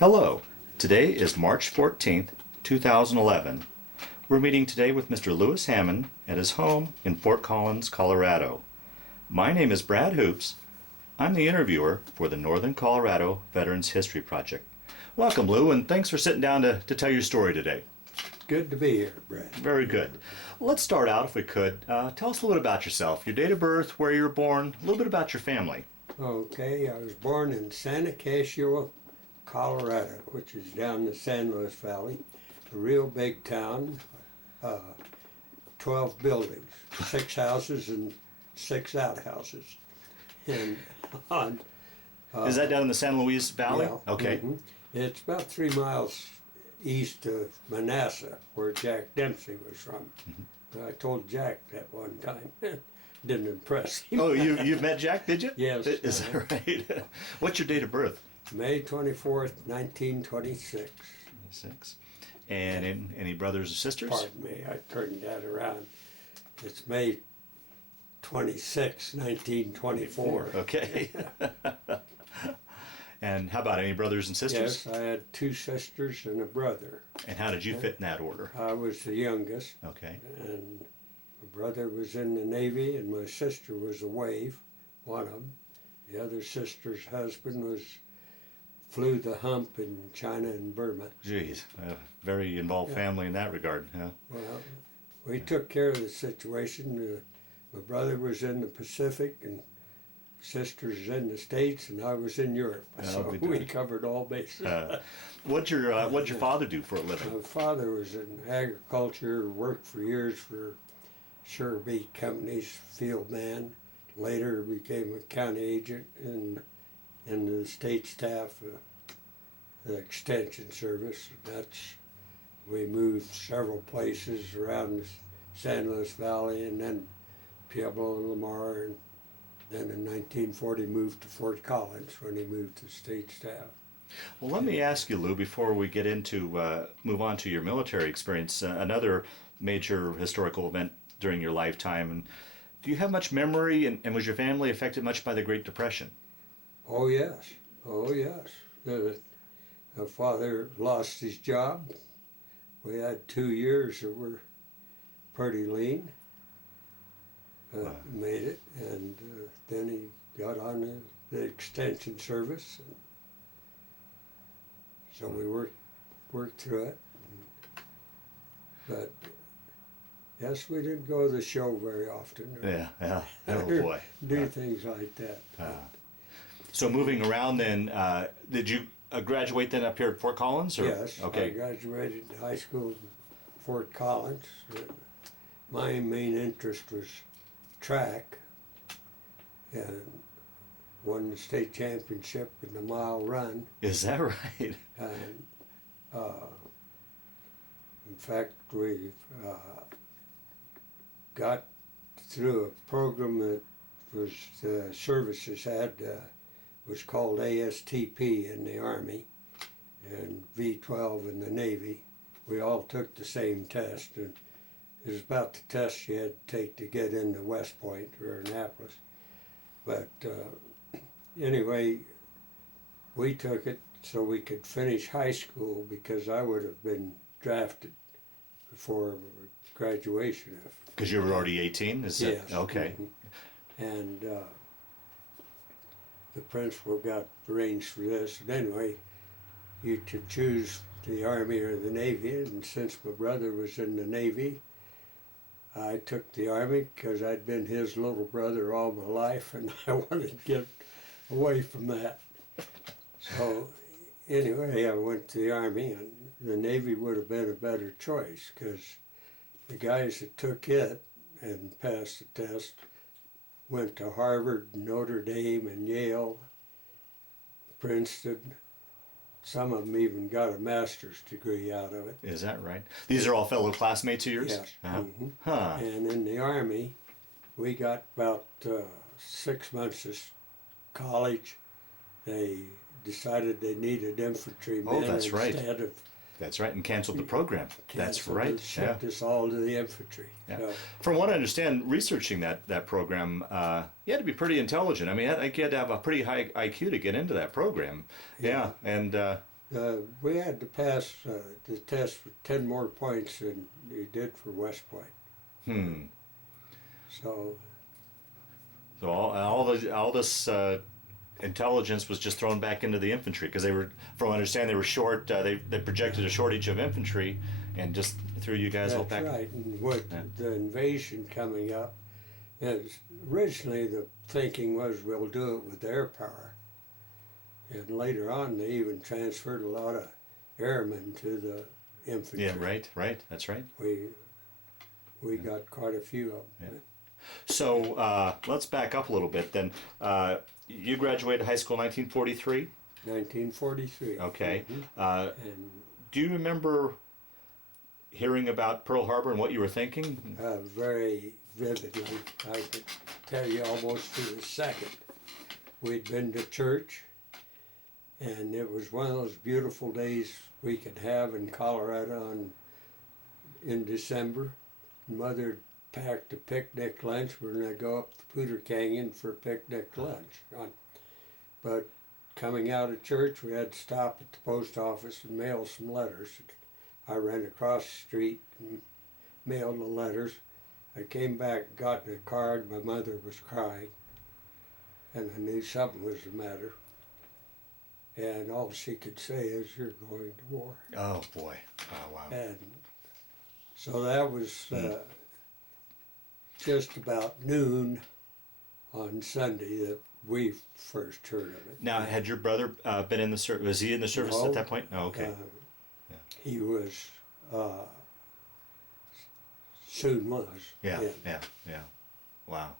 Hello, today is March 14th, 2011. We're meeting today with Mr. Louis Hamman at his home in Fort Collins, Colorado. My name is Brad Hoops. I'm the interviewer for the Northern Colorado Veterans History Project. Welcome, Lou, and thanks for sitting down to tell your story today. Good to be here, Brad. Very good. Let's start out, if we could. Tell us a little bit about yourself, your date of birth, where you were born, a little bit about your family. Okay, I was born in San Acacio, Colorado, which is down the San Luis Valley, a real big town, 12 buildings, 6 houses and 6 outhouses. And on, Is that down in the San Luis Valley? yeah, Okay. It's about 3 miles east of Manassas, where Jack Dempsey was from. I told Jack that one time. Didn't impress him. Oh, you've met Jack, did you? Yes. Is that right? What's your date of birth? May 24th, 1926. 6. And any brothers or sisters? Pardon me, I turned that around. It's May 26, 1924. Okay. And how about any brothers and sisters? Yes, I had 2 sisters and a brother. And how did you fit in that order? I was the youngest, Okay. and my brother was in the Navy, and my sister was a wave, one of them. The other sister's husband flew the hump in China and Burma. Geez, a very involved family in that regard. Yeah. Well, we took care of the situation. My brother was in the Pacific, and sister's in the States, and I was in Europe. So we covered all bases. What'd your father do for a living? My father was in agriculture, worked for years for Sure-Beat companies, field man. Later became a county agent in the state staff, the extension service. We moved several places around the San Luis Valley, and then Pueblo and Lamar, and then in 1940 moved to Fort Collins when he moved to state staff. Well, let me ask you, Lou, before we get into move on to your military experience, another major historical event during your lifetime. And do you have much memory? And was your family affected much by the Great Depression? Oh yes, oh yes. The father lost his job. We had 2 years that were pretty lean. Made it, and then he got on the extension service. And so we worked through it. But yes, we didn't go to the show very often. Yeah. Oh boy. Do things like that. So moving around then, did you graduate then up here at Fort Collins? Or? Yes, Okay. I graduated high school in Fort Collins. My main interest was track, and won the state championship in the mile run. Is that right? And in fact, we got through a program that was the services had, was called ASTP in the Army and V12 in the Navy. We all took the same test, and it was about the test you had to take to get into West Point or Annapolis. But anyway, we took it so we could finish high school, because I would have been drafted before graduation. Because you were already 18? Yes. Okay. And the principal got arranged for this. And anyway, you could choose the Army or the Navy, and since my brother was in the Navy, I took the Army because I'd been his little brother all my life, and I wanted to get away from that. So anyway, I went to the Army, and the Navy would have been a better choice, because the guys that took it and passed the test went to Harvard, Notre Dame, and Yale, Princeton. Some of them even got a master's degree out of it. Is that right? These are all fellow classmates of yours? Yes. Uh-huh. Huh. And in the Army, we got about 6 months of college. They decided they needed infantrymen instead of That's right, and canceled the program. That's right. Sent us all to the infantry. Yeah. From what I understand, researching that program, you had to be pretty intelligent. I mean, I think you had to have a pretty high IQ to get into that program. Yeah. And We had to pass the test with 10 more points than you did for West Point. Hmm. So So all this intelligence was just thrown back into the infantry because they were, from what I understand, they were short. They projected a shortage of infantry, and just threw you guys all that's back. right. And with Yeah. the invasion coming up, originally the thinking was we'll do it with air power. And later on, they even transferred a lot of airmen to the infantry. Yeah, right. That's right. We got quite a few of them. Yeah. So let's back up a little bit then. You graduated high school in 1943? 1943. Okay. And Do you remember hearing about Pearl Harbor and what you were thinking? very vividly, I could tell you almost to the second. We'd been to church, and it was one of those beautiful days we could have in Colorado in December. Mother packed a picnic lunch. We're going to go up the Poudre Canyon for a picnic lunch. But coming out of church, we had to stop at the post office and mail some letters. I ran across the street and mailed the letters. I came back, got the card. My mother was crying, and I knew something was the matter. And all she could say is, "You're going to war." Oh boy! Oh wow! And so that was just about noon on Sunday that we first heard of it. Now, had your brother been in the service? Was he in the service No. at that point? Oh, okay. Yeah. He was, soon was. Yeah. in. Yeah. Wow.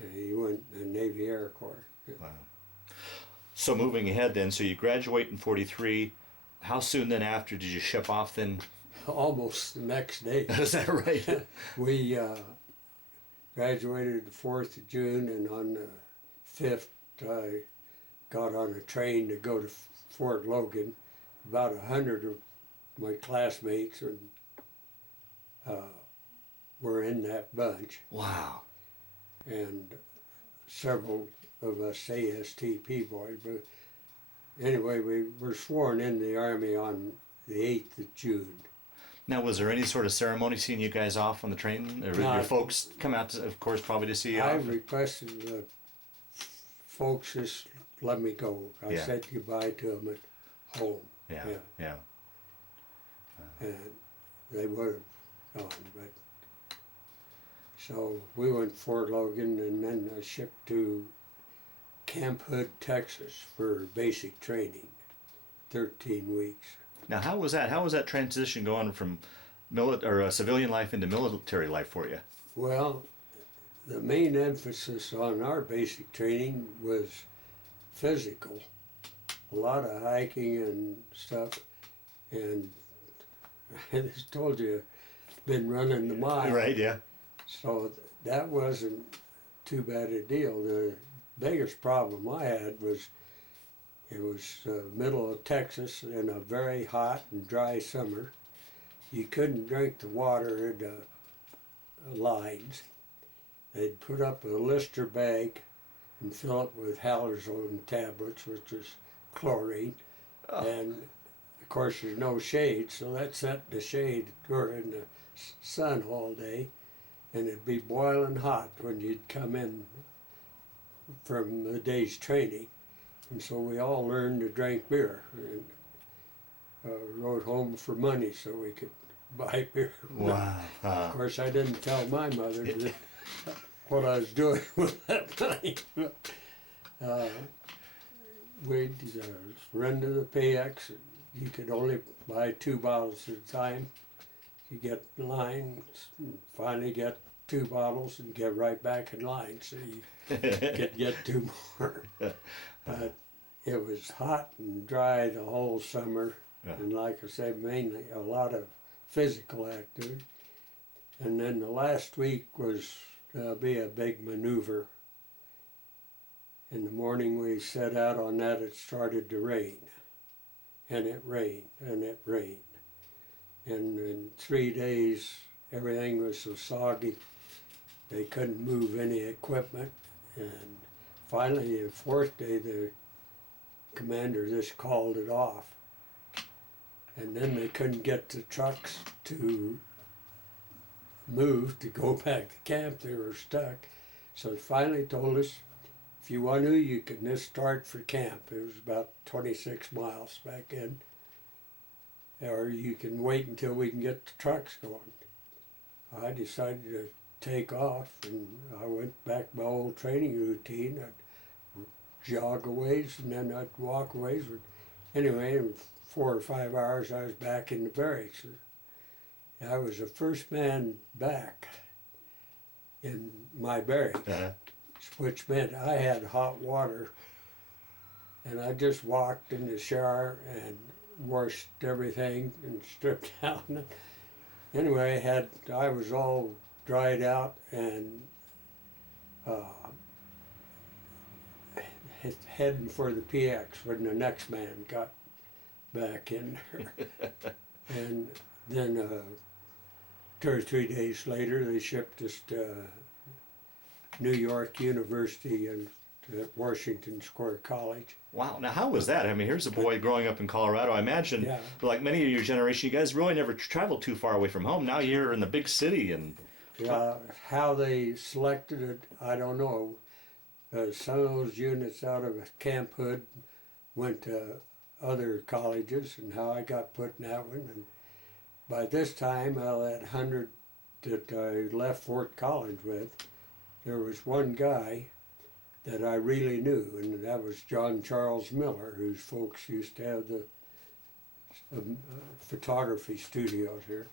And he went in the Navy Air Corps. Wow. So moving ahead then, so you graduate in 43. How soon then after did you ship off then? Almost the next day. Is that right? We graduated the 4th of June, and on the 5th I got on a train to go to Fort Logan. About 100 of my classmates were in that bunch, Wow. and several of us ASTP boys. But anyway, we were sworn in the Army on the 8th of June. Now, was there any sort of ceremony seeing you guys off on the train? Or did No. your folks come out, of course, probably to see you I off? requested the folks just let me go. I Yeah. said goodbye to them at home. Yeah. And they would have gone, but so we went to Fort Logan, and then I shipped to Camp Hood, Texas for basic training, 13 weeks. Now, how was that? How was that transition going from civilian life into military life for you? Well, the main emphasis on our basic training was physical. A lot of hiking and stuff, and I just told you, been running the mile. Right, yeah. So that wasn't too bad a deal. The biggest problem I had was it was middle of Texas in a very hot and dry summer. You couldn't drink the water in the lines. They'd put up a Lister bag and fill it with Halazone tablets, which is chlorine. Oh. And of course there's no shade, so that set in the shade or in the sun all day. And it'd be boiling hot when you'd come in from the day's training. And so we all learned to drink beer and rode home for money so we could buy beer. Wow. Of course, I didn't tell my mother what I was doing with that money. We'd run to the PX. You could only buy 2 bottles at a time. You get in line, finally get 2 bottles and get right back in line so you could get 2 more. But it was hot and dry the whole summer, Yeah. and like I said, mainly a lot of physical activity. And then the last week was be a big maneuver. In the morning we set out on that, it started to rain. And it rained, and it rained. And in 3 days, everything was so soggy, they couldn't move any equipment. And finally, the 4th day, the commander just called it off. And then they couldn't get the trucks to move to go back to camp. They were stuck. So they finally told us, if you want to, you can just start for camp. It was about 26 miles back then. Or you can wait until we can get the trucks going. I decided to take off, and I went back my old training routine. I'd jog a ways, and then I'd walk a ways. Anyway, in 4 or 5 hours, I was back in the barracks. I was the first man back in my barracks, which meant I had hot water, and I just walked in the shower and washed everything and stripped down. Anyway, I was all dried out and heading for the PX when the next man got back in there. And then 2 or 3 days later, they shipped us to New York University and to Washington Square College. Wow. Now, how was that? I mean, here's a boy growing up in Colorado. I imagine, Yeah. like many of your generation, you guys really never traveled too far away from home. Now you're in the big city, and How they selected it, I don't know. Some of those units out of Camp Hood went to other colleges, and how I got put in that one. And by this time, out of that 100 that I left Fort Collins with, there was one guy that I really knew, and that was John Charles Miller, whose folks used to have the photography studios here.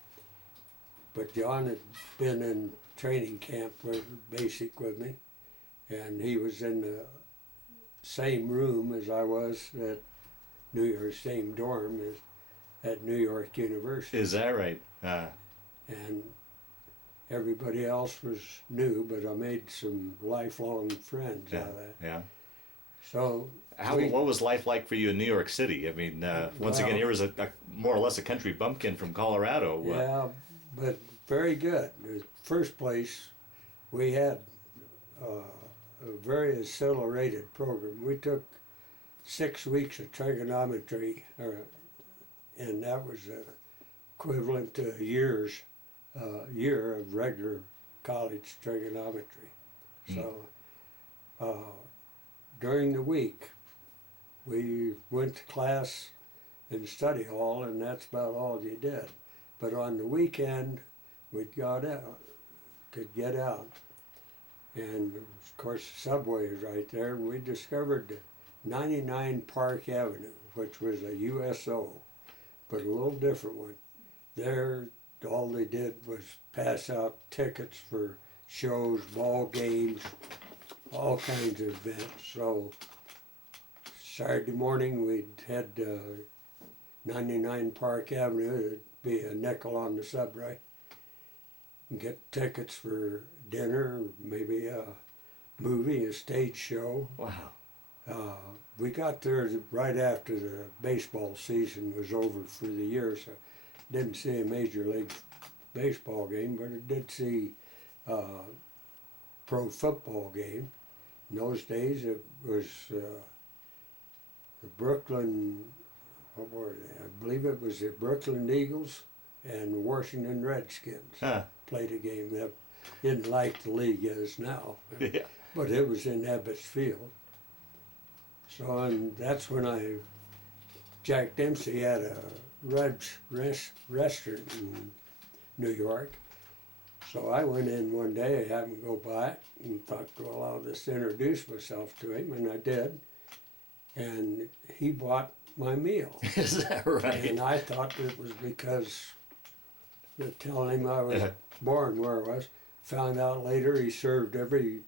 But John had been in training camp basic with me, and he was in the same room as I was at New York, same dorm as at New York University. is that right? And everybody else was new, but I made some lifelong friends out of that. Yeah. So What was life like for you in New York City? I mean, once again, here was a more or less a country bumpkin from Colorado. Yeah, but very good. The first place, we had a very accelerated program. We took 6 weeks of trigonometry, and that was equivalent to a year of regular college trigonometry. So during the week, we went to class in study hall, and that's about all you did. But on the weekend, we could get out. And of course, the subway was right there, and we discovered 99 Park Avenue, which was a USO, but a little different one. There, all they did was pass out tickets for shows, ball games, all kinds of events. So Saturday morning, we'd head to 99 Park Avenue. It'd be a nickel on the subway. And get tickets for dinner, maybe a movie, a stage show. Wow. We got there right after the baseball season was over for the year, so didn't see a Major League Baseball game, but I did see a pro football game. In those days, it was the Brooklyn, what were they? I believe it was the Brooklyn Eagles and the Washington Redskins played a game that didn't like the league as now, Yeah. but it was in Ebbets Field. So, and that's when Jack Dempsey had a restaurant in New York. So I went in one day, I happened to go by it, and thought, well, I'll just introduce myself to him, and I did. And he bought my meal. Is that right? And I thought it was because they're telling him I was born where I was. Found out later he served every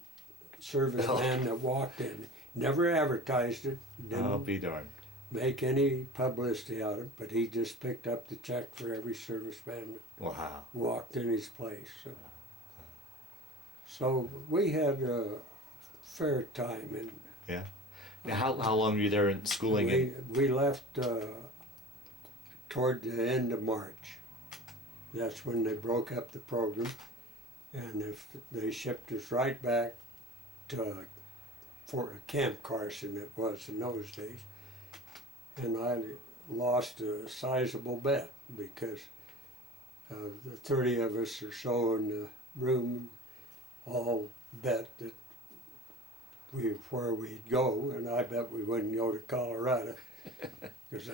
serviceman that walked in. Never advertised it, I'll didn't be darned. make any publicity out of it, but he just picked up the check for every serviceman that Wow. walked in his place. So we had a fair time, and Yeah. Now, how long were you there in schooling? we left toward the end of March. That's when they broke up the program, and if they shipped us right back to Camp Carson, it was in those days. And I lost a sizable bet because the 30 of us or so in the room all bet that where we'd go, and I bet we wouldn't go to Colorado because I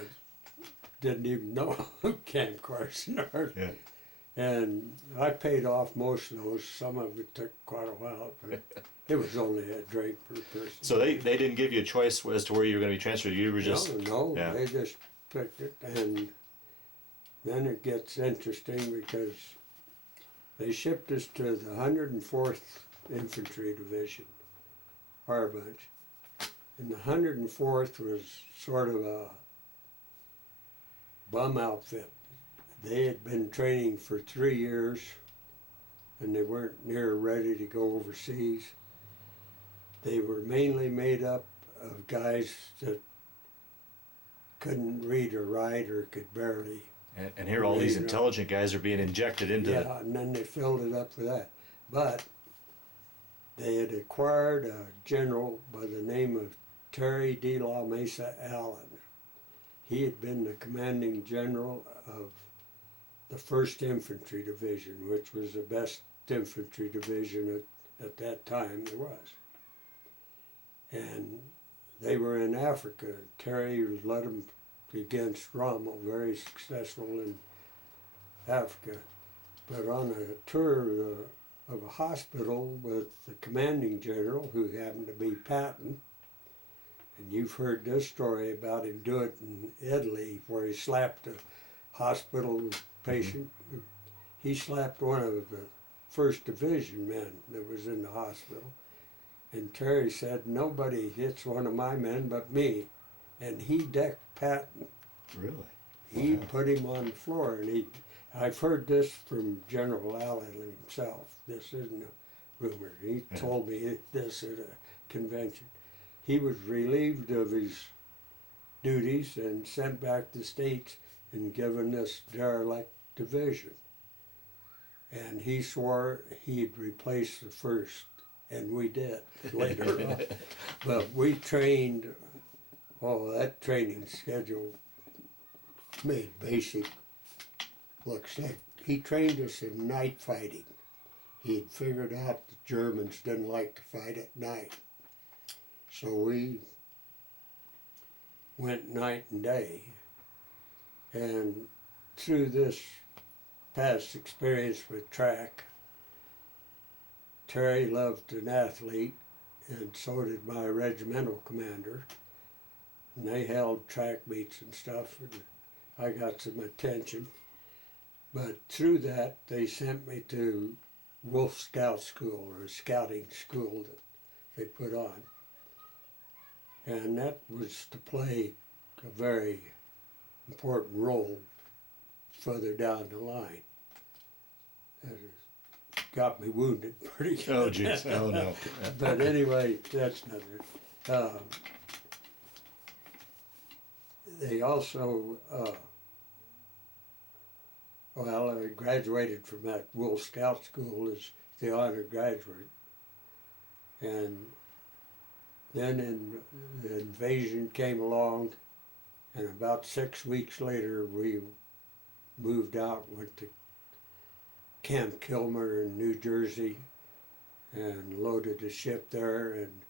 didn't even know Camp Carson. Yeah. And I paid off most of those. Some of it took quite a while, but it was only a drink per person. So they didn't give you a choice as to where you were going to be transferred. You were just No, yeah. they just picked it, and then it gets interesting because they shipped us to the 104th Infantry Division, our bunch, and the 104th was sort of a bum outfit. They had been training for 3 years, and they weren't near ready to go overseas. They were mainly made up of guys that couldn't read or write or could barely. And here all these intelligent guys are being injected into it. Yeah, and then they filled it up with that. But they had acquired a general by the name of Terry de la Mesa Allen. He had been the commanding general of the 1st Infantry Division, which was the best infantry division at that time there was. And they were in Africa. Terry led them against Rommel, very successful in Africa. But on a tour of a hospital with the commanding general, who happened to be Patton, and you've heard this story about him do it in Italy, where he slapped a hospital patient. Mm-hmm. He slapped one of the 1st Division men that was in the hospital. And Terry said, "Nobody hits one of my men but me." And he decked Patton. Really? He Wow. put him on the floor. And I've heard this from General Allen himself. This isn't a rumor. He told me this at a convention. He was relieved of his duties and sent back to the States and given this derelict division. And he swore he'd replace the 1st, and we did later on. But we trained, that training schedule made basic look sick. He trained us in night fighting. He'd figured out the Germans didn't like to fight at night. So we went night and day. And through this past experience with track, Terry loved an athlete, and so did my regimental commander. And they held track meets and stuff, and I got some attention. But through that, they sent me to Wolf Scout School, or a scouting school that they put on. And that was to play a very important role further down the line. That got me wounded pretty good. Oh, geez. Oh, no. But anyway, that's another. They also, I graduated from that Wolf Scout School as the honor graduate. And then the invasion came along, and about 6 weeks later we moved out, went to Camp Kilmer in New Jersey, and loaded a ship there, and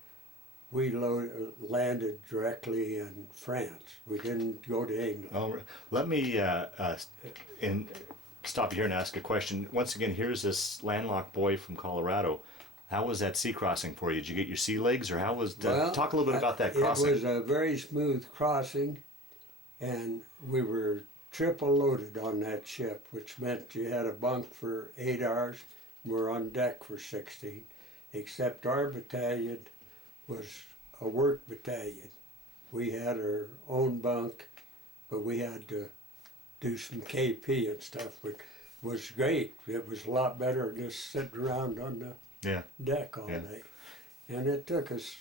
we landed directly in France. We didn't go to England. Oh, let me stop you here and ask a question. Once again, here's this landlocked boy from Colorado. How was that sea crossing for you? Did you get your sea legs, or how was that? Well, Talk a little bit about that crossing. It was a very smooth crossing, and we were triple loaded on that ship, which meant you had a bunk for 8 hours. We were on deck for 16, except our battalion was a work battalion. We had our own bunk, but we had to do some KP and stuff, which was great. It was a lot better than just sitting around on the deck all day. And it took us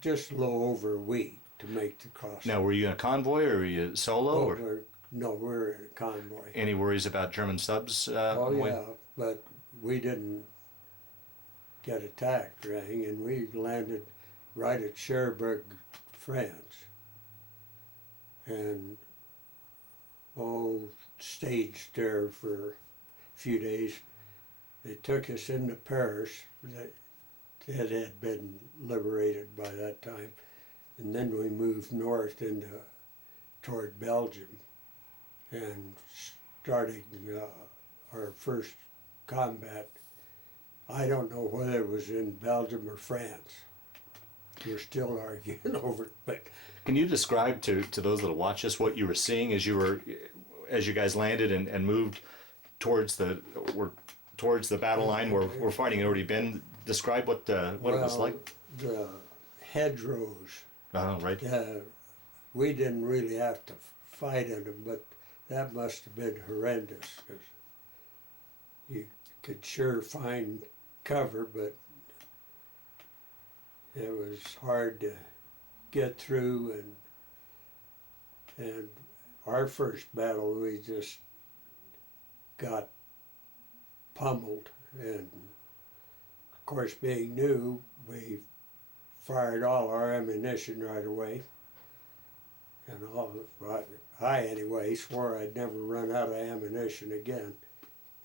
just a little over a week to make the crossing. Now, were you in a convoy, or were you solo? We're in a convoy. Any worries about German subs? But we didn't get attacked or anything, and we landed right at Cherbourg, France. and staged there for a few days. They took us into Paris. That had been liberated by that time, and then we moved north toward Belgium, and starting our first combat. I don't know whether it was in Belgium or France. We're still arguing over it, but Can you describe to those that'll watch us what you were seeing as you guys landed and moved towards the battle line where fighting had already been? Describe what it was like. The hedgerows. Right. We didn't really have to fight in them, but that must have been horrendous because you could sure find cover, but it was hard to get through. And our first battle, we just got pummeled, and of course, being new, we fired all our ammunition right away. And I anyway swore I'd never run out of ammunition again,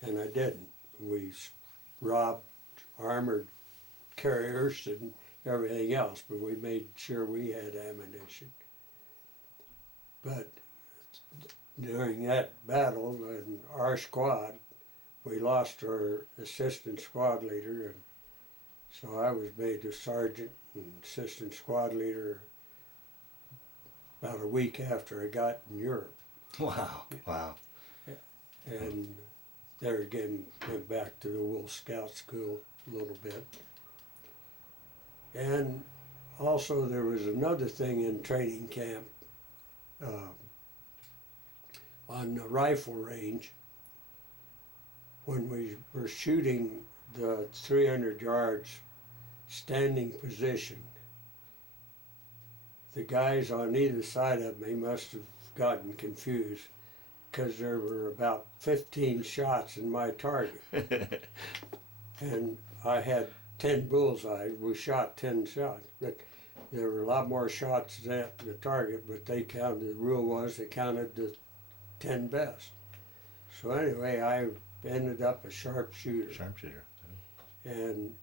and I didn't. We robbed armored carriers and everything else, but we made sure we had ammunition. But during that battle in our squad, we lost our assistant squad leader, and so I was made a sergeant and assistant squad leader about a week after I got in Europe. Wow. Wow. And there again, went back to the Wolf Scout School a little bit. And also there was another thing in training camp on the rifle range. When we were shooting the 300 yards standing position, the guys on either side of me must have gotten confused because there were about 15 shots in my target. And I had 10 bullseyes. We shot 10 shots, but there were a lot more shots at the target, but they counted, the rule was they counted the 10 best. So anyway, I ended up a sharpshooter. Sharpshooter. And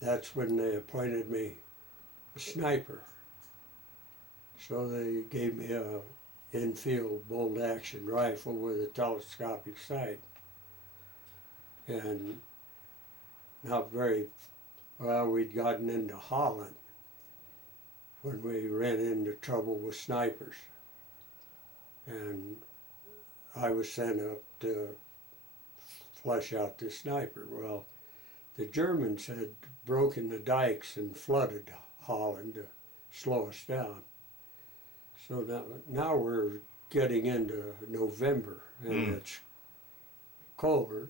that's when they appointed me a sniper. So they gave me a infield bolt action rifle with a telescopic sight. And not very well, we'd gotten into Holland when we ran into trouble with snipers. And I was sent up to flush out the sniper. Well, the Germans had broken the dikes and flooded Holland to slow us down. So now we're getting into November, and it's colder,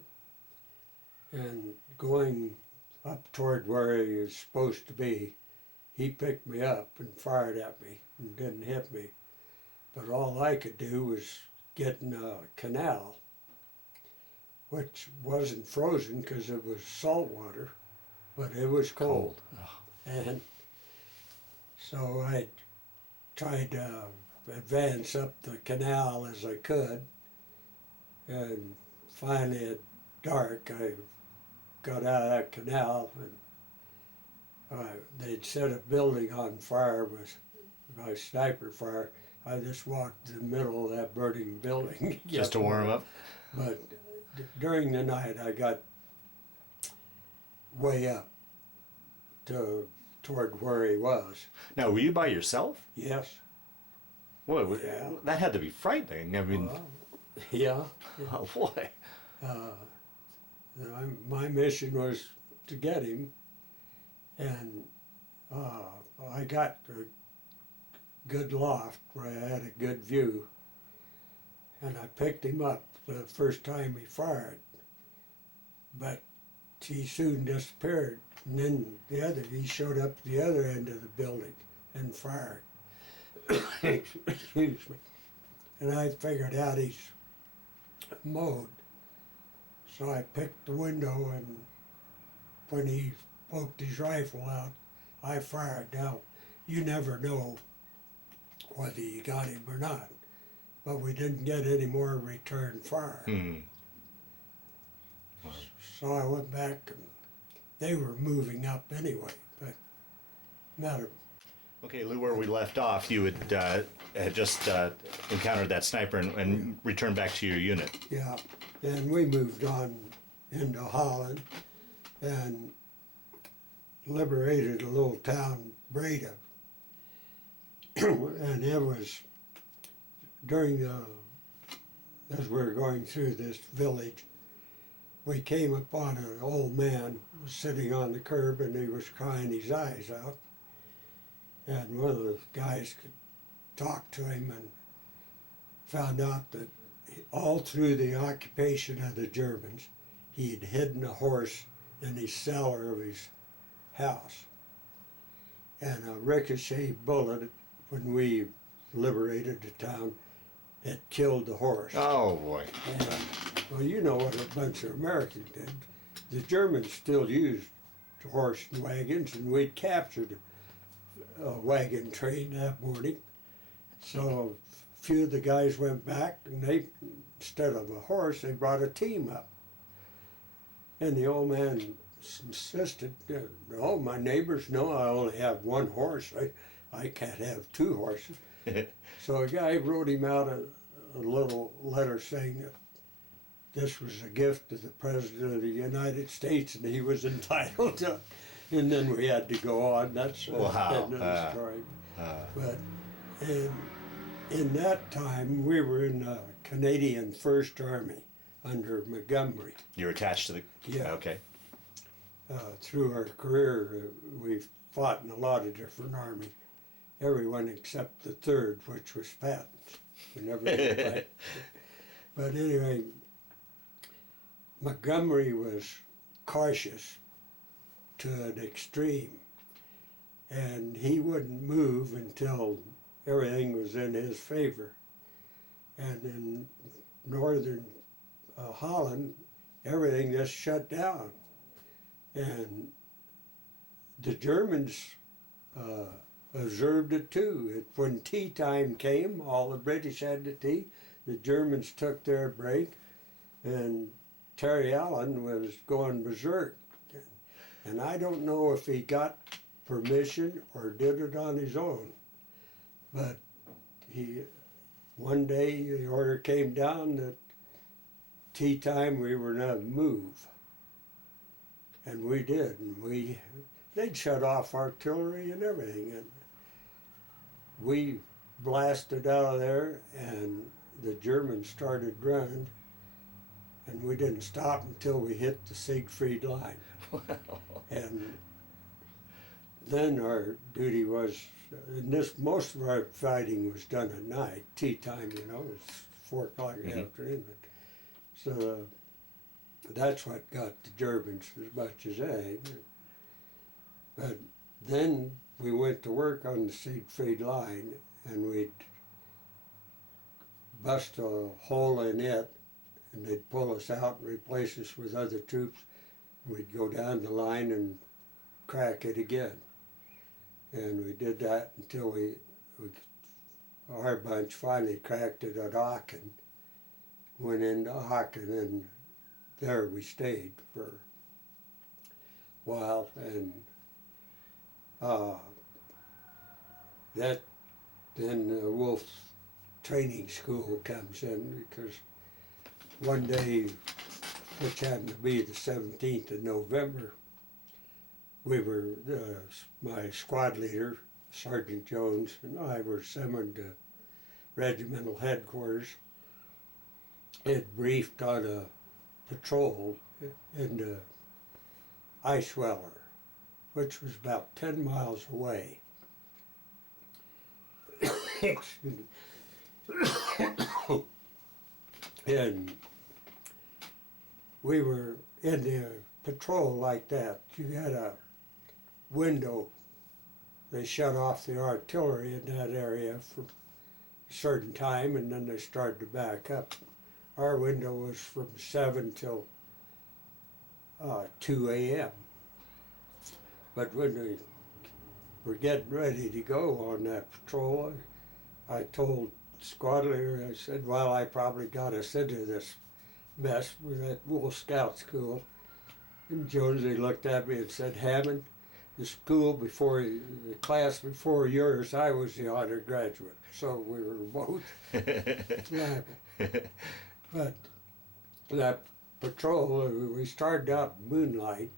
and going up toward where he was supposed to be, he picked me up and fired at me and didn't hit me. But all I could do was get in a canal, which wasn't frozen because it was salt water, but it was cold. And so I tried to advance up the canal as I could, and finally at dark I got out of that canal, and they'd set a building on fire with my sniper fire. I just walked in the middle of that burning building. Just to warm up? But during the night I got way up toward where he was. Now, were you by yourself? Yes. Boy, Yeah. that had to be frightening. I mean, Yeah. oh boy. My mission was to get him, and I got a good loft where I had a good view, and I picked him up the first time he fired, but he soon disappeared. And then he showed up the other end of the building and fired. Excuse me. And I figured out he's mowed. So I picked the window, and when he poked his rifle out, I fired. Now, you never know whether you got him or not. But we didn't get any more return fire. Hmm. So I went back, and they were moving up anyway, but not a, Okay, Lou, where we left off, you had just encountered that sniper and returned back to your unit. yeah. And we moved on into Holland and liberated a little town, Breda. And it was during as we were going through this village, we came upon an old man sitting on the curb, and he was crying his eyes out. And one of the guys could talk to him and found out that all through the occupation of the Germans, he had hidden a horse in the cellar of his house. And a ricochet bullet, when we liberated the town, had killed the horse. Oh, boy. And, well, you know what a bunch of Americans did. The Germans still used horse and wagons, and we'd captured a wagon train that morning. So a few of the guys went back, and they, instead of a horse, they brought a team up. And the old man insisted, "Oh, my neighbors know I only have one horse. I can't have two horses." So a guy wrote him out a little letter saying that this was a gift to the President of the United States and he was entitled to. And then we had to go on. That's Wow. the story. But in that time, we were in the Canadian First Army under Montgomery. You're attached to the... Yeah. Okay. Through our career, we've fought in a lot of different armies. Everyone except the third, which was Patton's. We never did fight. But anyway, Montgomery was cautious to an extreme, and he wouldn't move until everything was in his favor. And in northern Holland, everything just shut down. And the Germans observed it too. When tea time came, all the British had the tea, the Germans took their break, and Terry Allen was going berserk. And I don't know if he got permission or did it on his own, but one day the order came down that tea time we were to move. And we did, and they'd shut off artillery and everything, and we blasted out of there, and the Germans started running, and we didn't stop until we hit the Siegfried line. And then our duty was, most of our fighting was done at night, tea time, it was 4 o'clock in the afternoon. So that's what got the Germans as much as anything. But then we went to work on the Siegfried line, and we'd bust a hole in it, and they'd pull us out and replace us with other troops. We'd go down the line and crack it again. And we did that until our bunch finally cracked it at Aachen, went into Aachen, and there we stayed for a while. And then the Wolf Training School comes in, because one day, which happened to be the 17th of November, we were, my squad leader, Sergeant Jones, and I were summoned to regimental headquarters. It briefed on a patrol in the Eichsweller, which was about 10 miles away. And we were in the patrol like that. You had a window. They shut off the artillery in that area for a certain time, and then they started to back up. Our window was from 7 till 2 a.m. But when we were getting ready to go on that patrol, I told squad leader, I said, well, I probably got us into this mess with that Wool Scout school. And Jonesy looked at me and said, Hammond, the class before yours, I was the honor graduate. So we were both liable. But that patrol, we started out moonlight,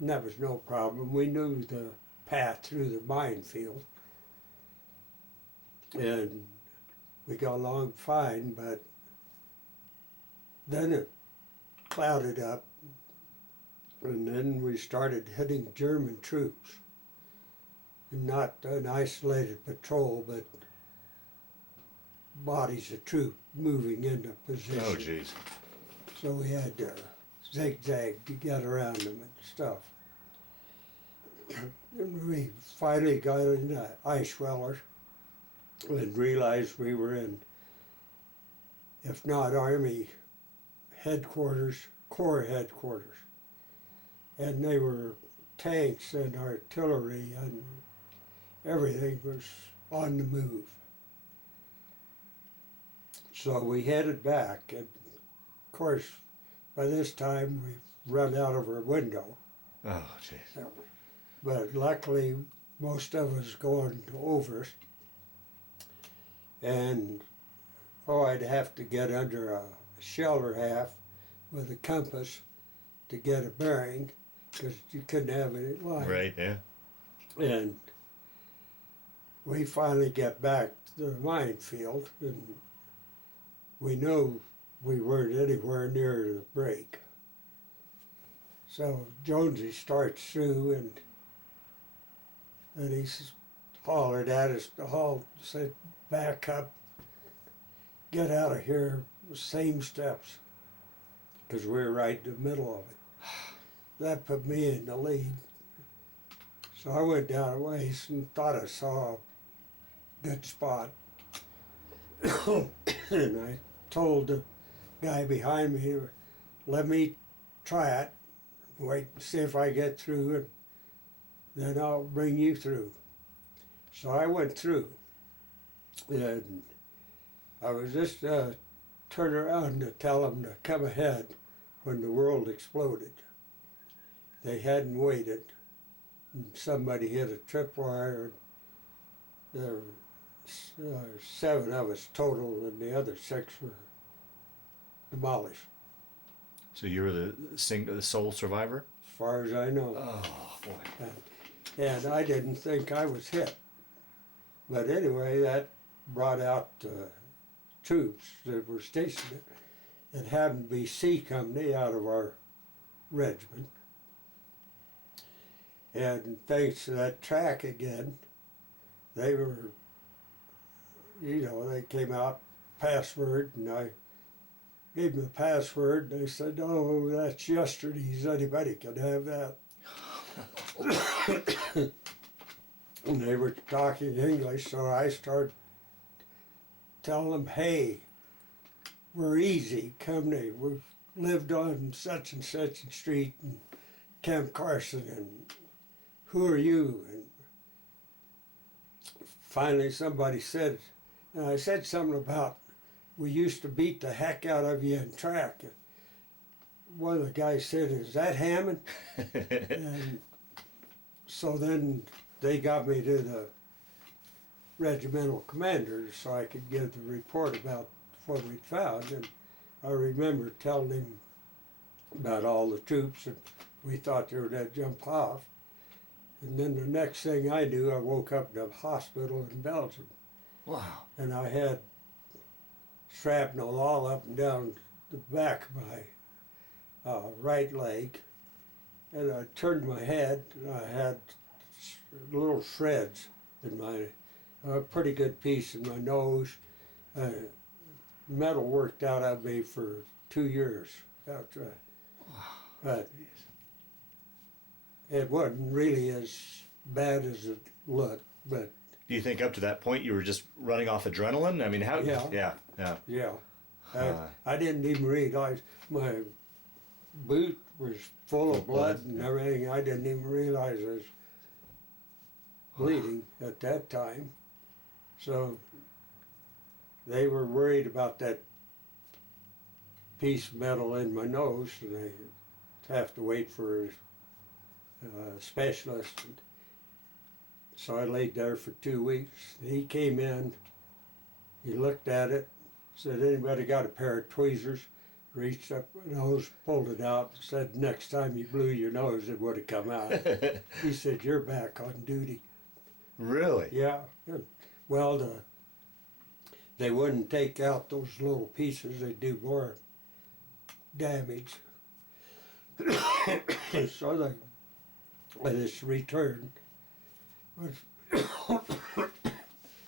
and that was no problem. We knew the path through the minefield. And we got along fine, but then it clouded up, and then we started hitting German troops. And not an isolated patrol, but bodies of troops moving into position. Oh, geez. So we had to zigzag to get around them and stuff. And we finally got into Eichweller and realized we were in, if not Army headquarters, Corps headquarters. And they were tanks and artillery and everything was on the move. So we headed back, and of course, by this time we've run out of our window. Oh, jeez. But luckily, most of us going over, and I'd have to get under a shelter half with a compass to get a bearing, because you couldn't have any line. Right, yeah. And we finally get back to the minefield, and we knew we weren't anywhere near the break. So Jonesy starts through, and he hollered at us to halt, said, back up, get out of here, same steps, because we were right in the middle of it. That put me in the lead. So I went down a ways and thought I saw a good spot. And I told the guy behind me, let me try it, wait and see if I get through, and then I'll bring you through. So I went through, and I was just turned around to tell them to come ahead when the world exploded. They hadn't waited, and somebody hit a tripwire, and there were 7 of us total, and the other 6 were demolished. So you were the sole survivor? As far as I know. Oh, boy. And I didn't think I was hit. But anyway, that brought out troops that were stationed there. It happened to be C Company out of our regiment. And thanks to that track again, they were, they came out, password, and I gave them the password, and they said, oh, that's yesterday's, anybody can have that. And they were talking English, so I started telling them, hey, we're easy company. We've lived on such and such a street in Camp Carson, and who are you? And finally somebody said, and I said something about, we used to beat the heck out of you in track. One of the guys said, is that Hammond? And so then they got me to the regimental commander so I could give the report about what we'd found. And I remember telling him about all the troops, and we thought they were going to jump off. And then the next thing I knew, I woke up in a hospital in Belgium. Wow. And I had shrapnel all up and down the back of my right leg. And I turned my head, and I had little shreds in my, a pretty good piece in my nose. Metal worked out of me for 2 years after but it wasn't really as bad as it looked, but. Do you think up to that point you were just running off adrenaline? I mean, how? Yeah. Yeah. I didn't even realize my boot was full of blood and everything. I didn't even realize I was bleeding at that time. So they were worried about that piece of metal in my nose, and they have to wait for a specialist. And so I laid there for 2 weeks. He came in, he looked at it, said, "Anybody got a pair of tweezers?" Reached up my nose, pulled it out, said, "Next time you blew your nose, it would have come out." He said, "You're back on duty." Really? Yeah. Well, they wouldn't take out those little pieces. They'd do more damage. So I just returned.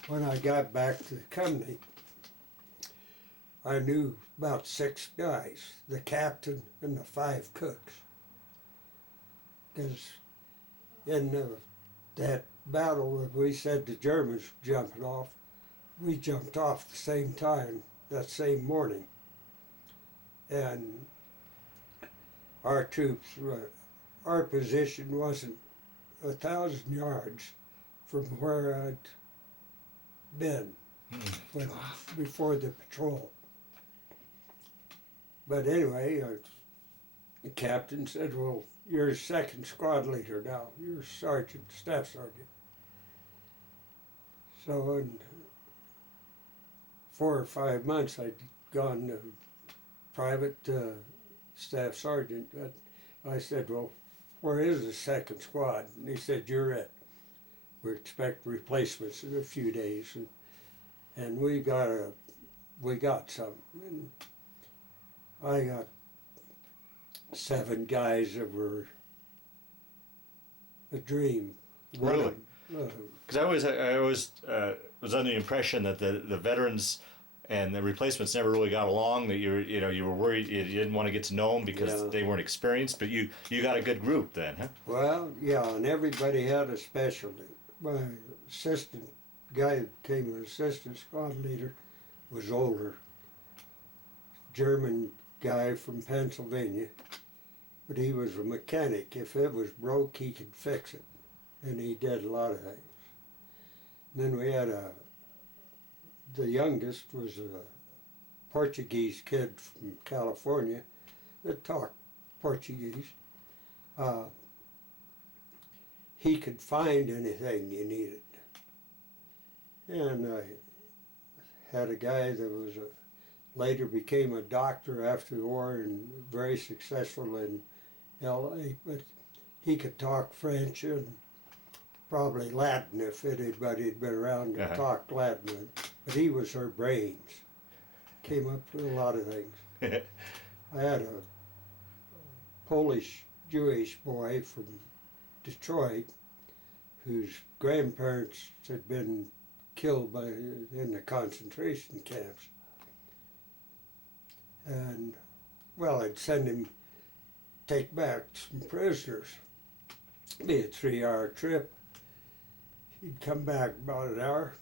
When I got back to the company, I knew about 6 guys, the captain and the 5 cooks. Because in that battle that we said the Germans were jumping off, we jumped off at the same time that same morning. And our troops, our position wasn't 1,000 yards from where I'd been before the patrol. But anyway, the captain said, "Well, you're second squad leader now. You're sergeant, staff sergeant." So in 4 or 5 months, I'd gone to private staff sergeant. But I said, "Well, where is the second squad?" And he said, "You're it. We expect replacements in a few days." And we got some. And I got 7 guys that were a dream. Really? Because I always was under the impression that the veterans and the replacements never really got along. That you were worried you didn't want to get to know them because they weren't experienced. But you got a good group then, huh? Well, yeah, and everybody had a specialty. My assistant guy that became an assistant squad leader was older, German guy from Pennsylvania, but he was a mechanic. If it was broke, he could fix it, and he did a lot of things. And then we had the youngest was a Portuguese kid from California that talked Portuguese. He could find anything you needed. And I had a guy that was later became a doctor after the war and very successful in L.A., but he could talk French and probably Latin if anybody had been around to talk Latin. But he was her brains. Came up with a lot of things. I had a Polish Jewish boy from Detroit whose grandparents had been killed in the concentration camps. And, well, I'd send him take back some prisoners. It'd be a 3-hour trip. He'd come back about an hour.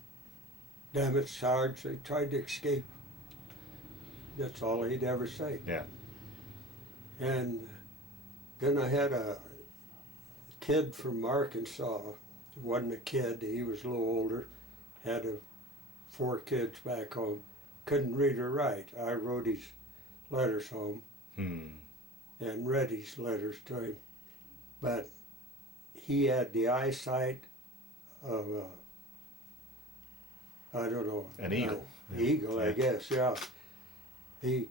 "Damn it, Sarge, they tried to escape." That's all he'd ever say. Yeah. And then I had a kid from Arkansas. He wasn't a kid, he was a little older. Had 4 kids back home. Couldn't read or write. I wrote his letters home and read his letters to him. But he had the eyesight of I don't know. An eagle. Eagle, I guess, yeah. He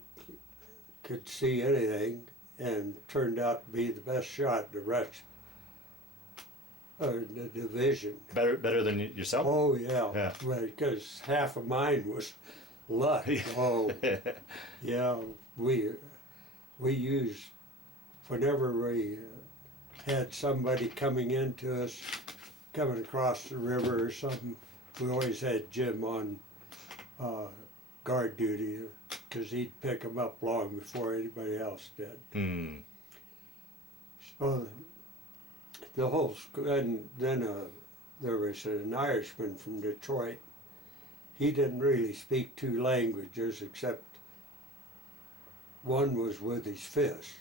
could see anything and turned out to be the best shot in the rest of the division. Better than yourself? Oh, yeah. Because half of mine was luck. Oh, yeah. We used, whenever we had somebody coming into us, coming across the river or something, we always had Jim on guard duty because he'd pick them up long before anybody else did. So the whole school, and then there was an Irishman from Detroit. He didn't really speak 2 languages except one was with his fist.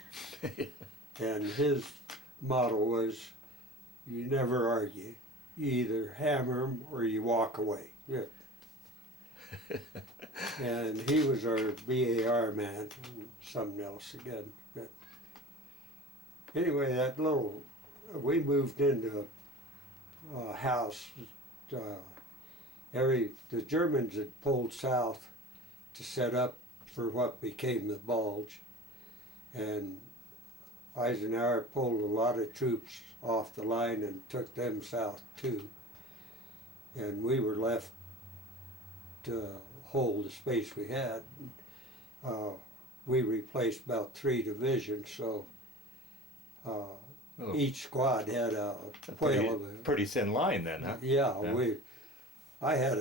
And his motto was, you never argue. You either hammer them or you walk away. Yeah. And he was our BAR man, and something else again. But anyway, we moved into a house. Uh, the Germans had pulled south to set up for what became the Bulge, and Eisenhower pulled a lot of troops off the line and took them south too. And we were left to hold the space we had. We replaced about 3 divisions, so each squad had a whale of a... Pretty thin line then, huh? Yeah, I had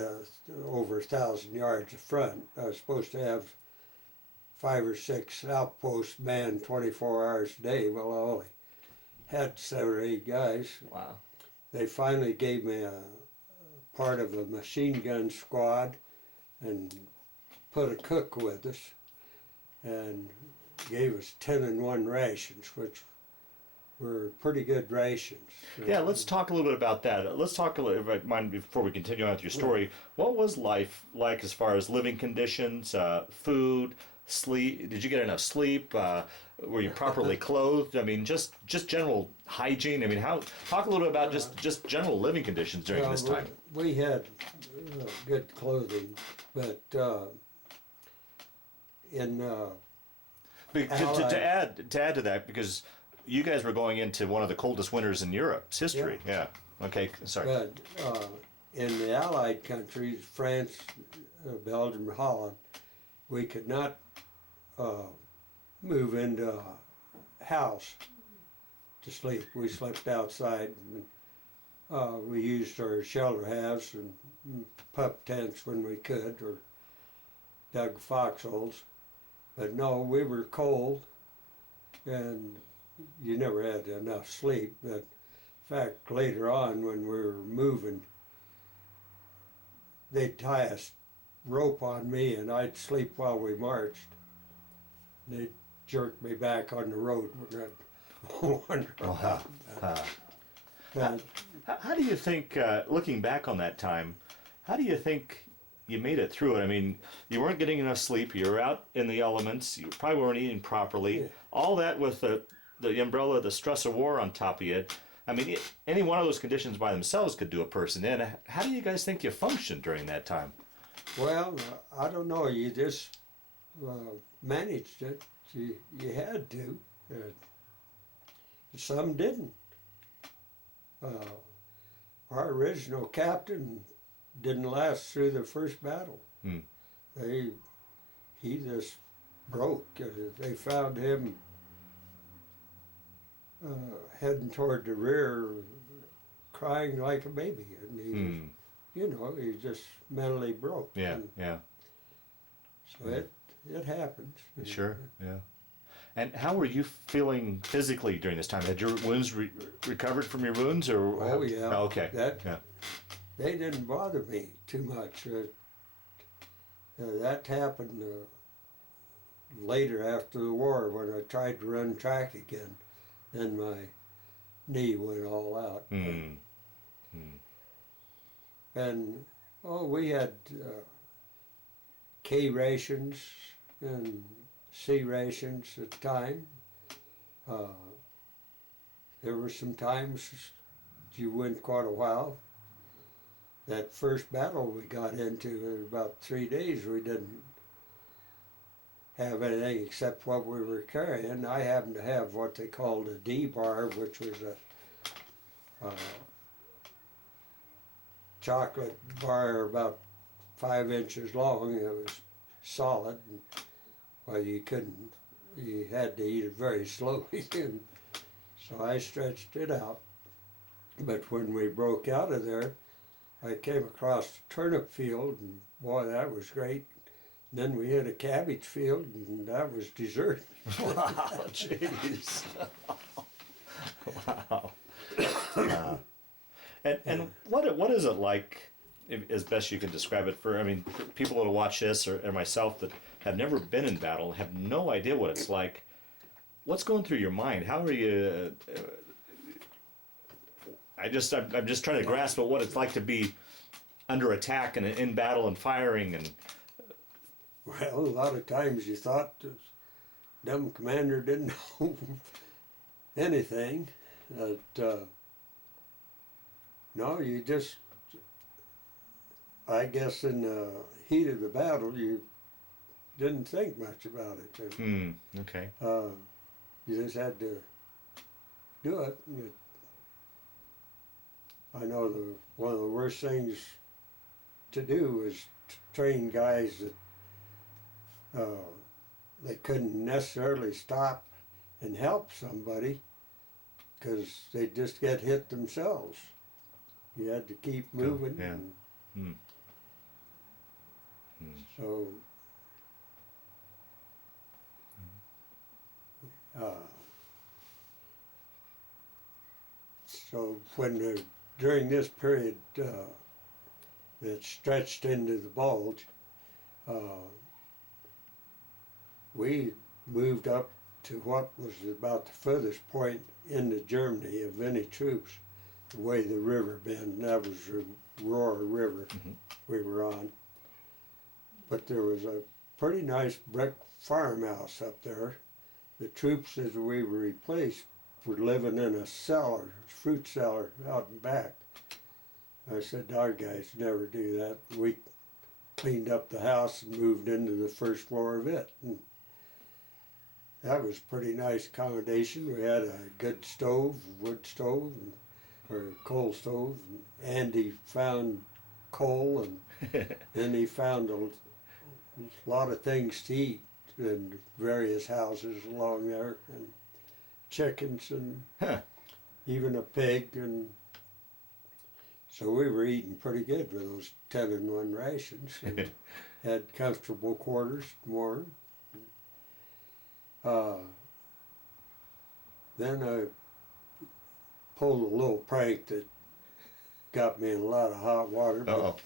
over 1,000 yards of front. I was supposed to have 5 or 6 outposts manned 24 hours a day. Well, I only had 7 or 8 guys. Wow. They finally gave me a part of a machine gun squad and put a cook with us and gave us 10-in-1 rations, which were pretty good rations. Yeah, let's talk a little bit about that. Let's talk a little, if I mind, before we continue on with your story. What was life like as far as living conditions, food, sleep? Did you get enough sleep? Were you properly clothed? I mean, just general hygiene. I mean, talk a little bit about just general living conditions during this time. We had good clothing, but to add to that, because you guys were going into one of the coldest winters in Europe's history. Yeah. Okay. Sorry. But in the Allied countries, France, Belgium, Holland, we could not move into a house to sleep. We slept outside. And, we used our shelter halves and pup tents when we could, or dug foxholes. But no, we were cold, and you never had enough sleep. But in fact, later on when we were moving, they'd tie a rope on me and I'd sleep while we marched. They'd jerk me back on the road when I'd wander around. How do you think, looking back on that time, how do you think you made it through it? I mean, you weren't getting enough sleep, you were out in the elements, you probably weren't eating properly, Yeah. all that with the umbrella, the stress of war on top of you. I mean, any one of those conditions by themselves could do a person in. How do you guys think you functioned during that time? Well, I don't know, you just managed it. You had to. Some didn't. Our original captain didn't last through the first battle. He just broke. They found him heading toward the rear, crying like a baby, and he was, he just mentally broke. Yeah, and yeah. So it happens. Sure, yeah. And how were you feeling physically during this time? Had your wounds recovered from your wounds, or? Oh yeah. Oh, okay. Yeah. They didn't bother me too much. That happened later after the war when I tried to run track again. Then my knee went all out. And we had K rations and C rations at the time. There were some times you went quite a while. That first battle we got into, about 3 days, we didn't have anything except what we were carrying. I happened to have what they called a D-bar, which was a chocolate bar about 5 inches long. It was solid. And, well, you had to eat it very slowly. And so I stretched it out. But when we broke out of there, I came across a turnip field, and boy, that was great. Then we hit a cabbage field, and that was dessert. Wow, jeez. Wow. And what is it like, as best you can describe it, for people that'll watch this, or myself that have never been in battle, have no idea what it's like. What's going through your mind? How are you? I'm just trying to grasp at what it's like to be under attack and in battle and firing, and Well, a lot of times you thought the dumb commander didn't know anything. No, you just, I guess in the heat of the battle, you didn't think much about it. Okay. You just had to do it. I know one of the worst things to do was to train guys that they couldn't necessarily stop and help somebody because they'd just get hit themselves. You had to keep moving. Yeah. So, during this period that stretched into the Bulge, we moved up to what was about the furthest point into Germany of any troops, the way the river bend. That was the Rohr River we were on. But there was a pretty nice brick farmhouse up there. The troops as we were replaced were living in a cellar, fruit cellar out in back. I said, our guys never do that. We cleaned up the house and moved into the first floor of it. And that was pretty nice accommodation. We had a good stove, wood stove, or coal stove. And Andy found coal, and then he found a lot of things to eat in various houses along there, and chickens, and even a pig. And so we were eating pretty good with those 10-in-1 rations, and had comfortable quarters, warm. Then I pulled a little prank that got me in a lot of hot water. But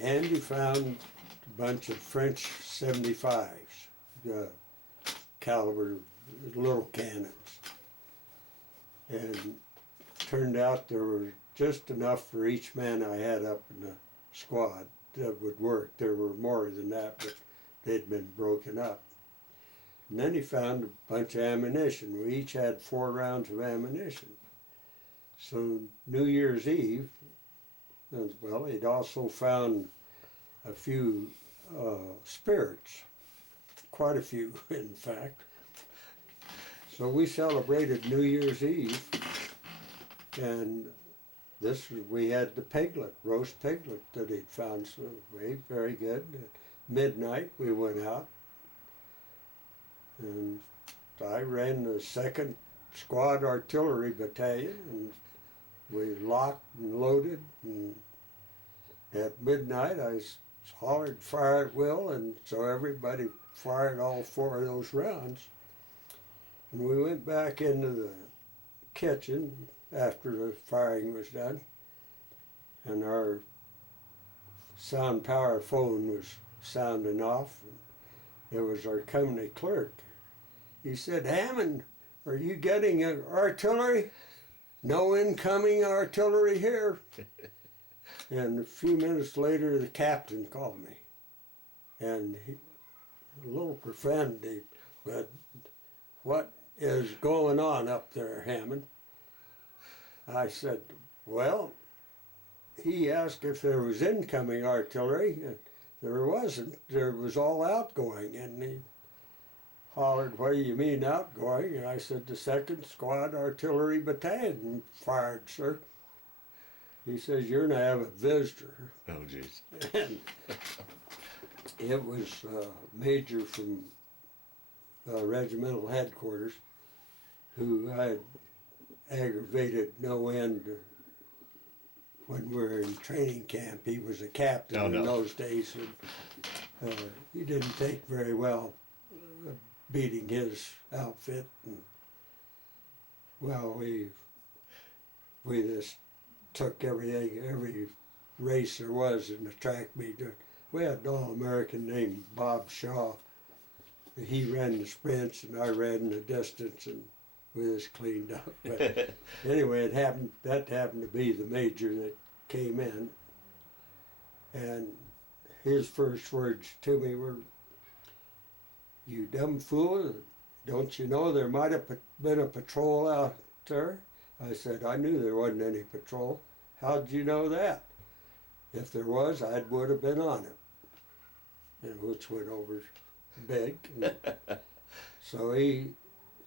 Andy found a bunch of French 75s, caliber little cannons. And turned out there were just enough for each man I had up in the squad that would work. There were more than that, but they'd been broken up. And then he found a bunch of ammunition. We each had 4 rounds of ammunition. So New Year's Eve, well, he'd also found a few spirits, quite a few, in fact. So we celebrated New Year's Eve, and we had the piglet, roast piglet that he'd found. So very good. At midnight we went out, and I ran the 2nd Squad Artillery Battalion, and we locked and loaded, and at midnight I hollered fire at will, and so everybody fired all 4 of those rounds. And we went back into the kitchen after the firing was done, and our sound power phone was sounding off. It was our company clerk. He said, "Hammond, are you getting artillery?" "No incoming artillery here." And a few minutes later, the captain called me, and a little profanity, but, "What is going on up there, Hammond?" I said, "Well," he asked if there was incoming artillery, and there wasn't. There was all outgoing, and he hollered, "What do you mean outgoing?" And I said, "The 2nd Squad Artillery Battalion fired, sir." He says, "You're going to have a visitor." Oh, jeez. And it was a major from regimental headquarters who had aggravated no end when we were in training camp. He was a captain in those days, and he didn't take very well beating his outfit. And, well, we just took every race there was in the track meet. We had an All-American named Bob Shaw. He ran the sprints, and I ran the distance, and we just cleaned up. But anyway, that happened to be the major that came in, and his first words to me were, "You dumb fool, don't you know there might have been a patrol out there?" I said, "I knew there wasn't any patrol. How'd you know that? If there was, I would have been on it." And which went over big. And so he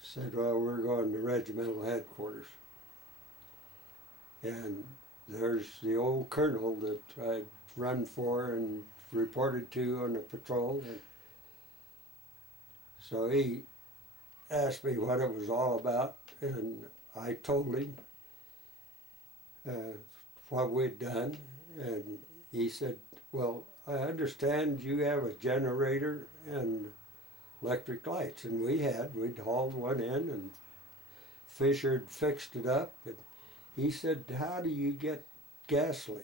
said, "Well, we're going to regimental headquarters." And there's the old colonel that I'd run for and reported to on the patrol. And so he asked me what it was all about, and I told him what we'd done. And he said, "Well, I understand you have a generator and electric lights." And we'd hauled one in, and Fisher had fixed it up. And he said, "How do you get gasoline?"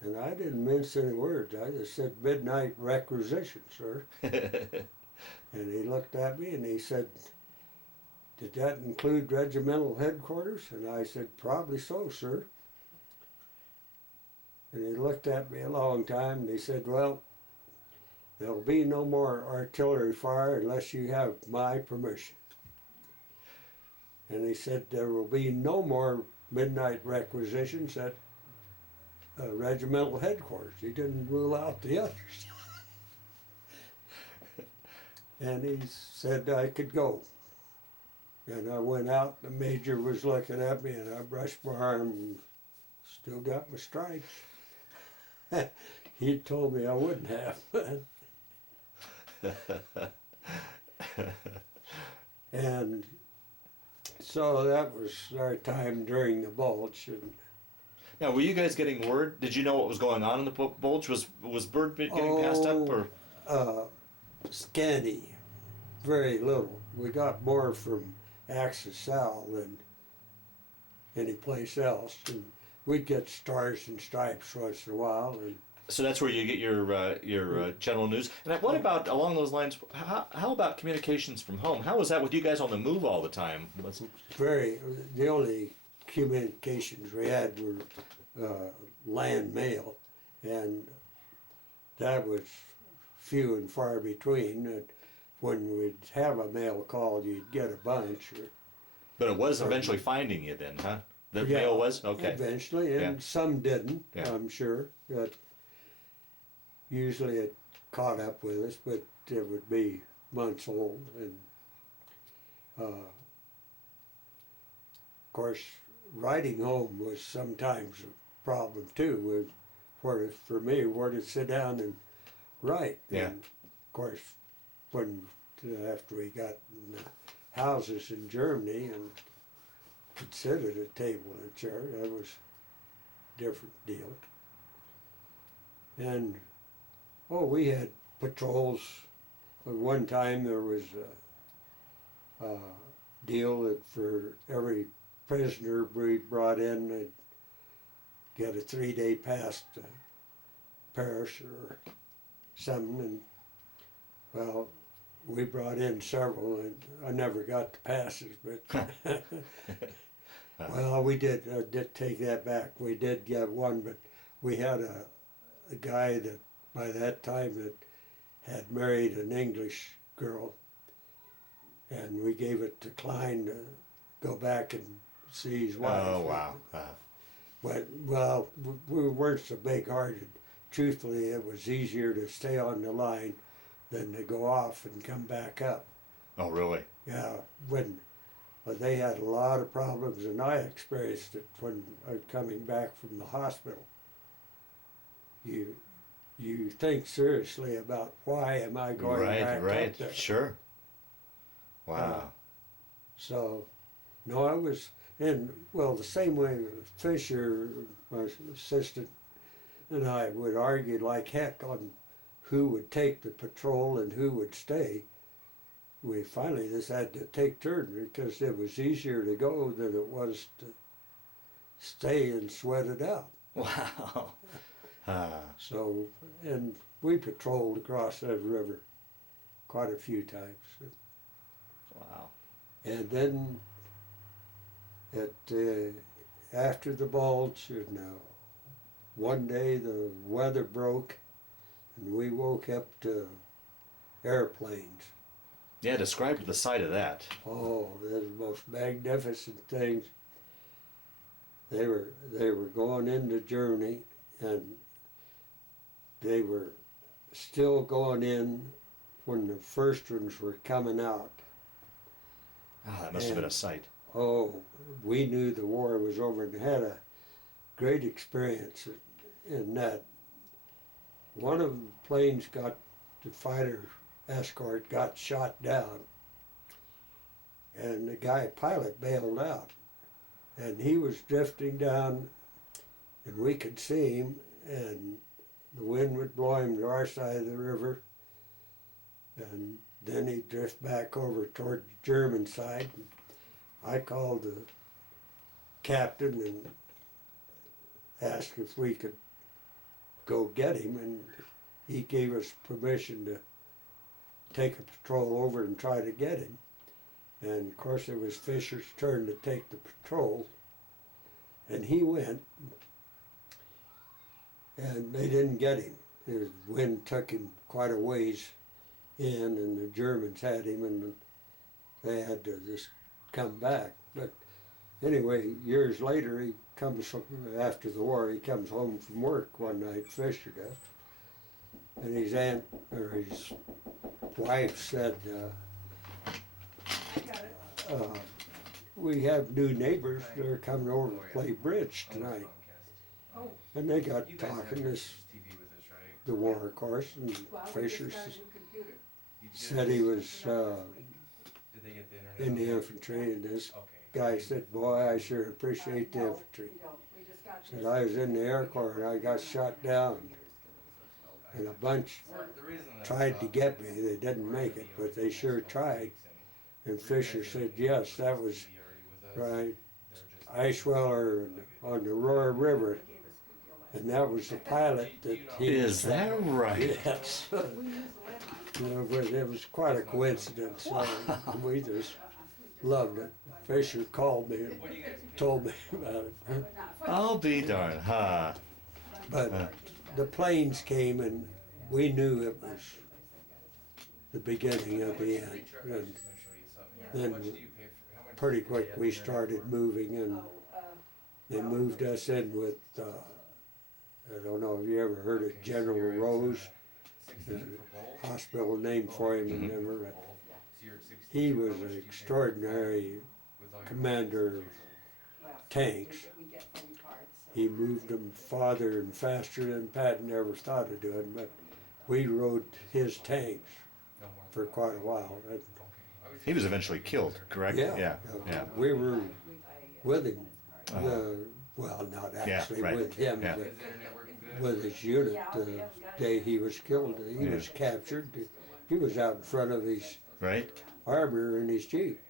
And I didn't mince any words. I just said, "Midnight requisition, sir." And he looked at me and he said, "Did that include regimental headquarters?" And I said, "Probably so, sir." And he looked at me a long time and he said, "Well, there'll be no more artillery fire unless you have my permission." And he said, "There will be no more midnight requisitions at regimental headquarters." He didn't rule out the others. And he said I could go. And I went out, the major was looking at me, and I brushed my arm and still got my stripes. He told me I wouldn't have. And so that was our time during the Bulge. And Now, were you guys getting word? Did you know what was going on in the Bulge? Was Bird getting passed up, or? Scanty, very little. We got more from Axis Sal than any place else. And we'd get stars and stripes once in a while. And So that's where you get your general news. And what about along those lines? How about communications from home? How was that with you guys on the move all the time? the only communications we had were land mail, and that was few and far between. And when we'd have a mail call, you'd get a bunch. But it was eventually finding you then, huh? The Yeah, mail was? Okay. Eventually, and Yeah. some didn't, Yeah. I'm sure. But usually it caught up with us, but it would be months old. And of course, riding home was sometimes a problem too, with for me, where to sit down and write. Yeah. And of course, after we got in the houses in Germany and could sit at a table and a chair, that was a different deal. And we had patrols. At one time there was a deal that for every prisoner we brought in, they'd get a 3-day pass to Paris or something. And well, we brought in several, and I never got the passes, but well, we did. I did take that back. We did get one, but we had a guy that by that time that had married an English girl, and we gave it to Klein to go back and see his wife. Oh, wow. But, well, we weren't so big-hearted. Truthfully, it was easier to stay on the line than to go off and come back up. Oh, really? Yeah, but they had a lot of problems, and I experienced it when I was coming back from the hospital. You think seriously about why am I going back up there? Sure. Wow. So, no, I was, and well, the same way Fisher, my assistant, and I would argue like heck on who would take the patrol and who would stay. We finally just had to take turns because it was easier to go than it was to stay and sweat it out. Wow. So, and we patrolled across that river quite a few times. Wow. And then after the Bulge, one day the weather broke and we woke up to airplanes. Yeah, describe the sight of that. Oh, they're the most magnificent things. They were going into Germany, and they were still going in when the first ones were coming out. Oh, that must have been a sight. Oh, we knew the war was over and had a great experience in that. One of the planes the fighter escort got shot down, and the pilot bailed out, and he was drifting down, and we could see him, and the wind would blow him to our side of the river, and then he'd drift back over toward the German side. I called the captain and asked if we could go get him, and he gave us permission to take a patrol over and try to get him. And of course it was Fisher's turn to take the patrol, and he went, and they didn't get him. The wind took him quite a ways in, and the Germans had him, and they had to just come back. But anyway, years later, he comes after the war. He comes home from work one night, Fisher does, and his wife said, "We have new neighbors. They're coming over to play bridge tonight." And they got talking the war, of course, and Fisher said he was in the infantry, and this guy said, "Boy, I sure appreciate the infantry." Said, "I was in the Air Corps and I got shot down, and a bunch tried to get me. They didn't make it, but they sure tried." And Fisher said, "Yes, that was right, Icewell on the Roar River, and that was the pilot that he Is was that right? Yes." But it was quite a coincidence. We just loved it. Fisher called me and told me about it. I'll be darned, huh? But the planes came, and we knew it was the beginning of the end. And then pretty quick we started moving, and they moved us in with, I don't know if you ever heard of General Rose, the hospital named for him in Denver. He was an extraordinary commander of tanks. He moved them farther and faster than Patton ever thought of doing, but we rode his tanks for quite a while. He was eventually killed, correct? Yeah. We were with him. Well, not actually right. with him, Yeah. but with his unit the day he was killed. He was captured. He was out in front of his Right? armor in his Jeep.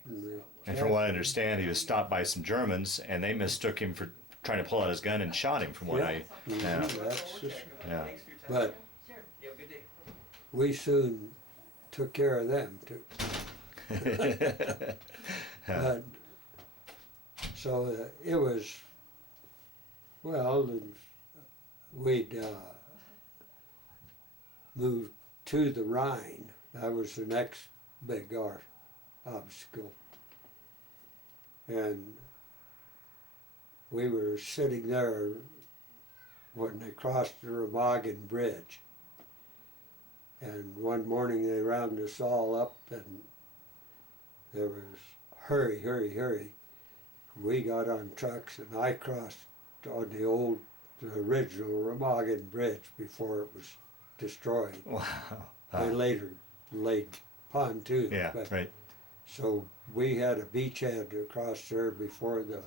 And from what I understand, he was stopped by some Germans, and they mistook him for trying to pull out his gun and shot him. From what That's just, yeah. but we soon took care of them too. But, so it was, well, we'd moved to the Rhine. That was the next big obstacle. And we were sitting there when they crossed the Remagen Bridge. And one morning they rounded us all up, and there was hurry, hurry, hurry. We got on trucks, and I crossed on the original Remagen Bridge before it was destroyed. Wow. They later laid pontoons. Yeah, but, right. So we had a beachhead to cross there before the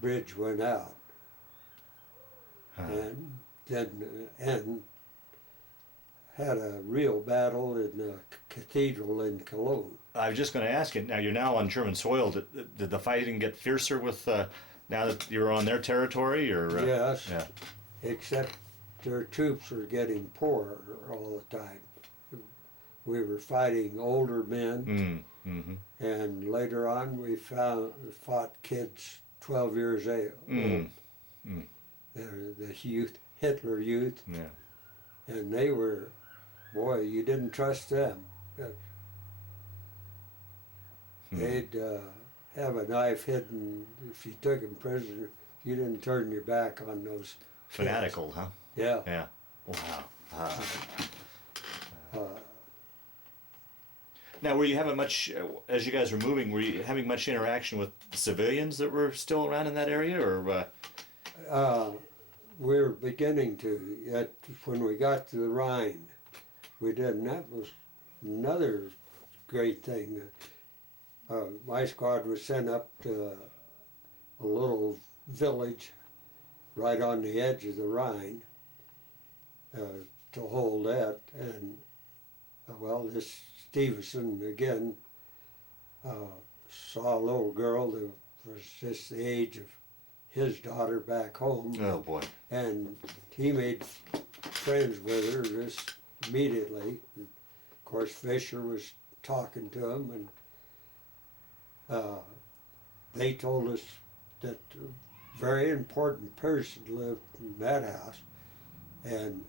bridge went out. And then had a real battle in the cathedral in Cologne. I was just going to ask you, now you're now on German soil. Did the fighting get fiercer with now that you're on their territory? Or Yes, yeah. except their troops were getting poorer all the time. We were fighting older men, and later on we fought kids 12 years old. They're the youth, Hitler youth, Yeah. and they were, boy, you didn't trust them. They'd have a knife hidden if you took him prisoner. You didn't turn your back on those Fanatical, kids. huh? Yeah. Yeah. Wow. Now, were you having much, as you guys were moving, were you having much interaction with civilians that were still around in that area, or? We're beginning to. Yet when we got to the Rhine, we did, and that was another great thing. My squad was sent up to a little village right on the edge of the Rhine to hold that, and well, this Stevenson again saw a little girl that was just the age of his daughter back home. Oh boy. And he made friends with her just immediately. And of course, Fisher was talking to him, and they told us that a very important person lived in that house, and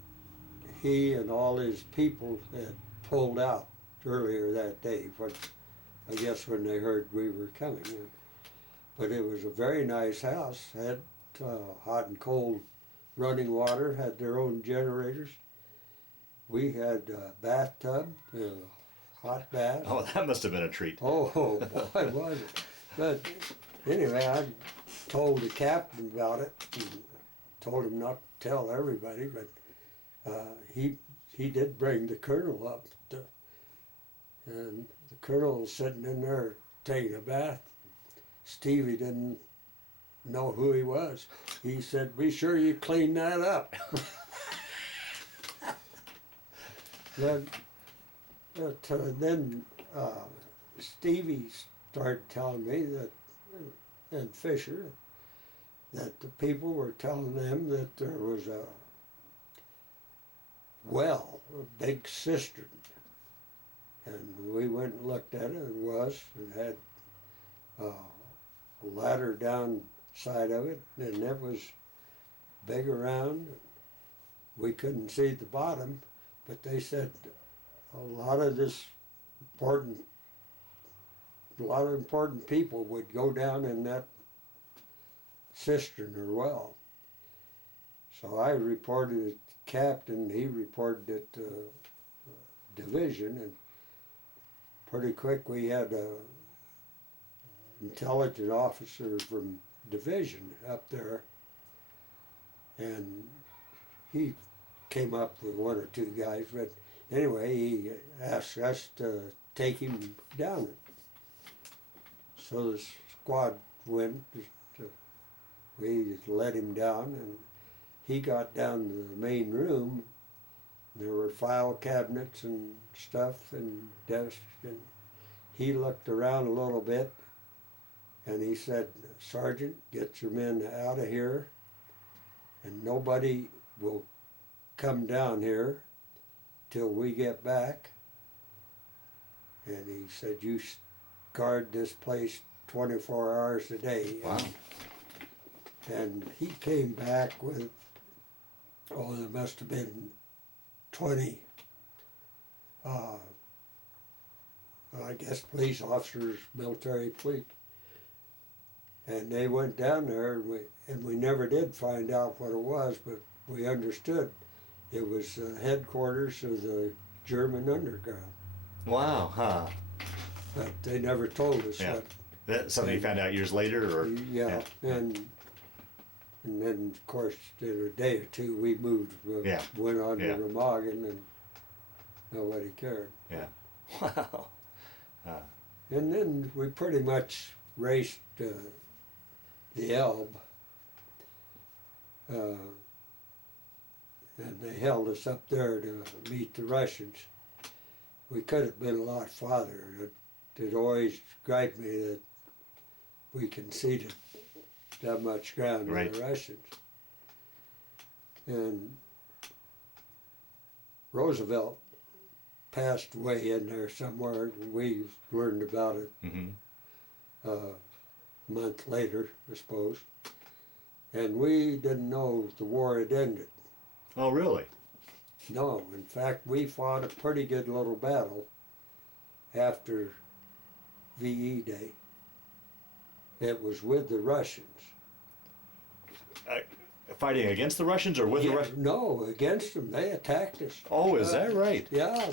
he and all his people had pulled out earlier that day, when, I guess when they heard we were coming. But it was a very nice house, had hot and cold running water, had their own generators. We had a bathtub, a hot bath. Oh, that must have been a treat. Oh, boy, was it. But anyway, I told the captain about it, and told him not to tell everybody, but he did bring the colonel up, and the colonel was sitting in there taking a bath. Stevie didn't know who he was. He said, "Be sure you clean that up." Then Stevie started telling me that, and Fisher, that the people were telling them that there was a well, a big cistern. And we went and looked at it, and it was, and had a ladder down side of it, and it was big around. We couldn't see the bottom, but they said a lot of important people would go down in that cistern or well. So I reported it to the captain, he reported it to division, and pretty quick we had a intelligence officer from division up there, and he came up with one or two guys, but anyway, he asked us to take him down it. So the squad went, we let him down, and he got down to the main room. There were file cabinets and stuff and desks, and he looked around a little bit, and he said, "Sergeant, get your men out of here, and nobody will come down here till we get back." And he said, "You guard this place 24 hours a day." Wow. And he came back with, there must have been 20, I guess police officers, military police. And they went down there, and we never did find out what it was, but we understood it was headquarters of the German underground. Wow, huh? But they never told us Yeah. what. That's something you found out years later, or? Yeah, and then of course in a day or two we moved, went on to Remagen, and nobody cared. Yeah. Wow. And then we pretty much raced the Elbe, and they held us up there to meet the Russians. We could have been a lot farther. It always griped me that we conceded that much ground to the Russians. And Roosevelt passed away in there somewhere. We learned about it a month later, I suppose. And we didn't know the war had ended. Oh, really? No, in fact, we fought a pretty good little battle after VE Day. It was with the Russians. Fighting against the Russians or with the Russians? No, against them. They attacked us. Oh, is that right? Yeah,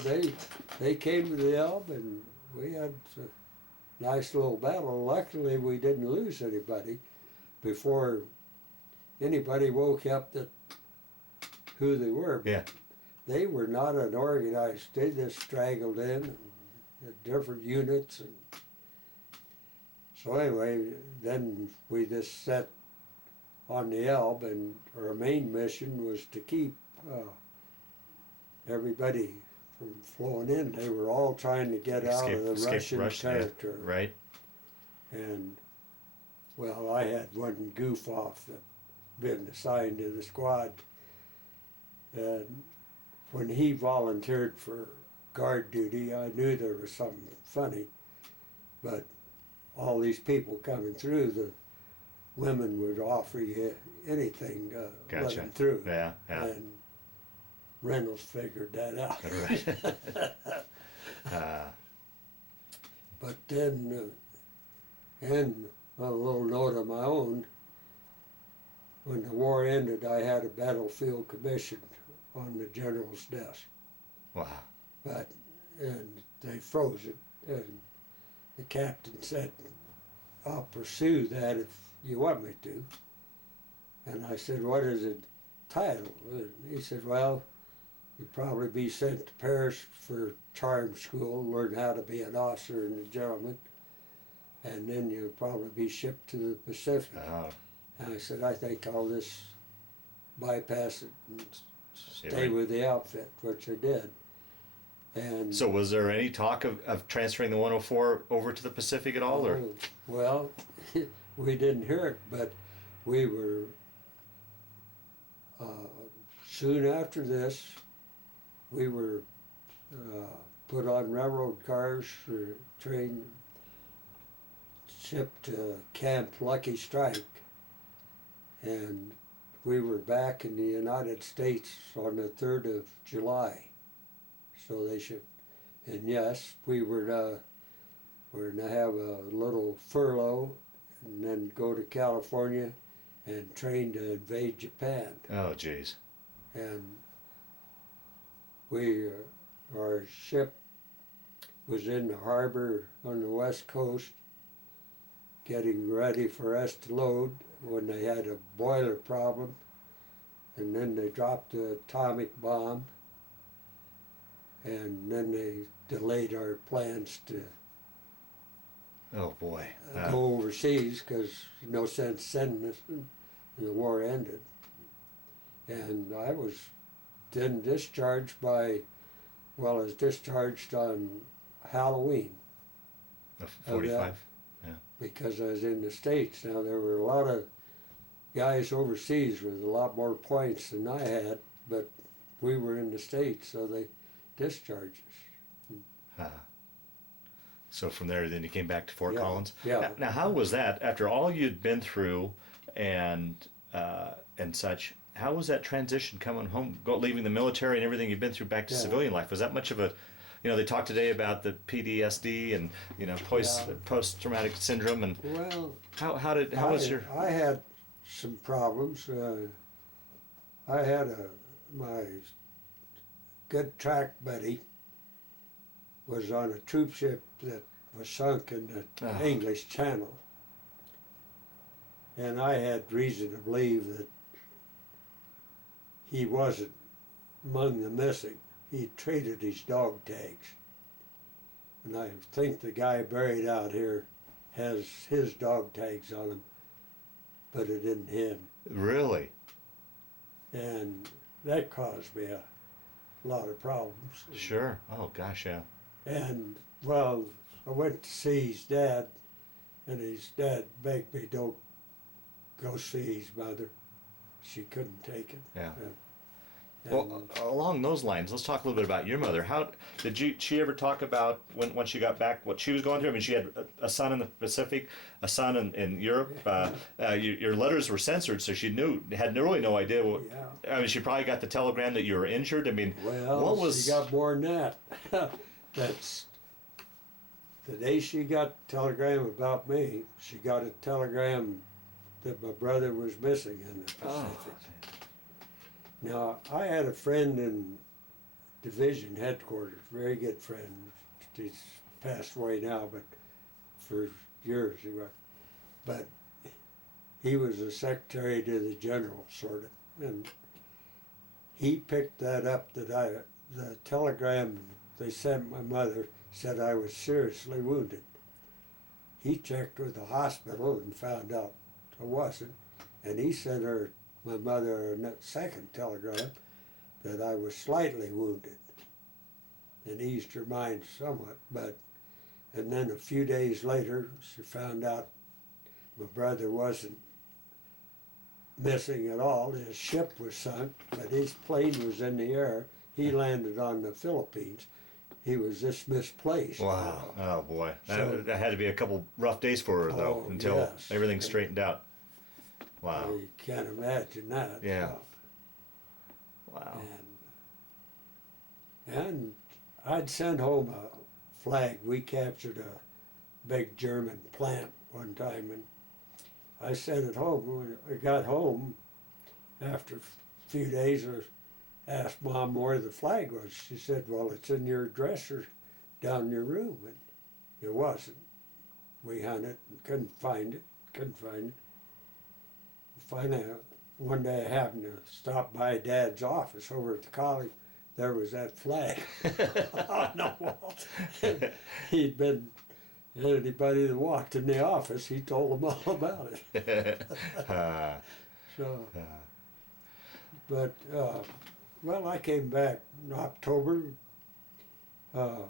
they came to the Elbe and we had a nice little battle. Luckily, we didn't lose anybody before anybody woke up that who they were. Yeah. They were not an organized. They just straggled in, and had different units, and so anyway, then we just set on the Elbe, and our main mission was to keep everybody from flowing in. They were all trying to get out of the Russian territory. Yeah, right. And, well, I had one goof off that been assigned to the squad. And when he volunteered for guard duty, I knew there was something funny. But all these people coming through, the women would offer you anything to let them through. Yeah, yeah. And Reynolds figured that out. Right. But then, and a little note of my own, when the war ended, I had a battlefield commission on the general's desk. Wow. And they froze it, and the captain said, "I'll pursue that if you want me to." And I said, "What is the title?" And he said, "Well, you'd probably be sent to Paris for charm school, learn how to be an officer and a gentleman, and then you'll probably be shipped to the Pacific." Oh. And I said, "I think I'll just bypass it and stay right. with the outfit," which I did. And So was there any talk of transferring the 104 over to the Pacific at all? Or? Well, we didn't hear it, but we were, soon after this, we were put on railroad cars for train, shipped to Camp Lucky Strike, and we were back in the United States on the 3rd of July. So they should, and yes, we were to have a little furlough and then go to California and train to invade Japan. Oh, geez. And our ship was in the harbor on the west coast getting ready for us to load when they had a boiler problem, and then they dropped the atomic bomb, and then they delayed our plans to Oh, boy. go overseas because no sense sending us, and the war ended. And I was then discharged I was discharged on Halloween 45? because I was in the States. Now there were a lot of guys overseas with a lot more points than I had, but we were in the States, so they discharged us. So from there, then you came back to Fort Yeah, Collins. yeah. Now, how was that after all you'd been through, and such? How was that transition coming home, leaving the military and everything you've been through back to Yeah. civilian life? Was that much of a, they talk today about the PTSD and post-traumatic syndrome, and Well, how was your? I had some problems. I had my good track buddy was on a troop ship that was sunk in the English Channel, and I had reason to believe that he wasn't among the missing. He traded his dog tags, and I think the guy buried out here has his dog tags on him, but it isn't him. Really? And that caused me a lot of problems. Sure. Oh, gosh, yeah. And, well, I went to see his dad, and his dad begged me, don't go see his mother. She couldn't take it. Yeah. And Well, along those lines, let's talk a little bit about your mother. How did she ever talk about when she got back what she was going through? I mean, she had a son in the Pacific, a son in Europe. Your letters were censored, so she had really no idea. I mean, she probably got the telegram that you were injured. I mean, well, what was? she got more than that. The day she got a telegram about me, she got a telegram that my brother was missing in the Pacific. Now, I had a friend in division headquarters, very good friend. He's passed away now, but for years he was. But he was a secretary to the general, sort of. And he picked that up the telegram they sent my mother said I was seriously wounded. He checked with the hospital and found out I wasn't. And he sent my mother, a second telegram that I was slightly wounded, and eased her mind somewhat. And then a few days later, she found out my brother wasn't missing at all. His ship was sunk, but his plane was in the air. He landed on the Philippines. He was just misplaced. Wow. Oh, boy. So- That had to be a couple rough days for her, though, Oh, until yes. everything straightened out. Wow. You can't imagine that. Yeah. Wow. And I'd sent home a flag. We captured a big German plant one time, and I sent it home. When I got home, after a few days, I asked Mom where the flag was. She said, well, it's in your dresser down in your room. And it wasn't. We hunted and couldn't find it. Finally, one day I happened to stop by Dad's office over at the college. There was that flag on the wall. He'd been, anybody that walked in the office, he told them all about it. So, but, well, I came back in October. The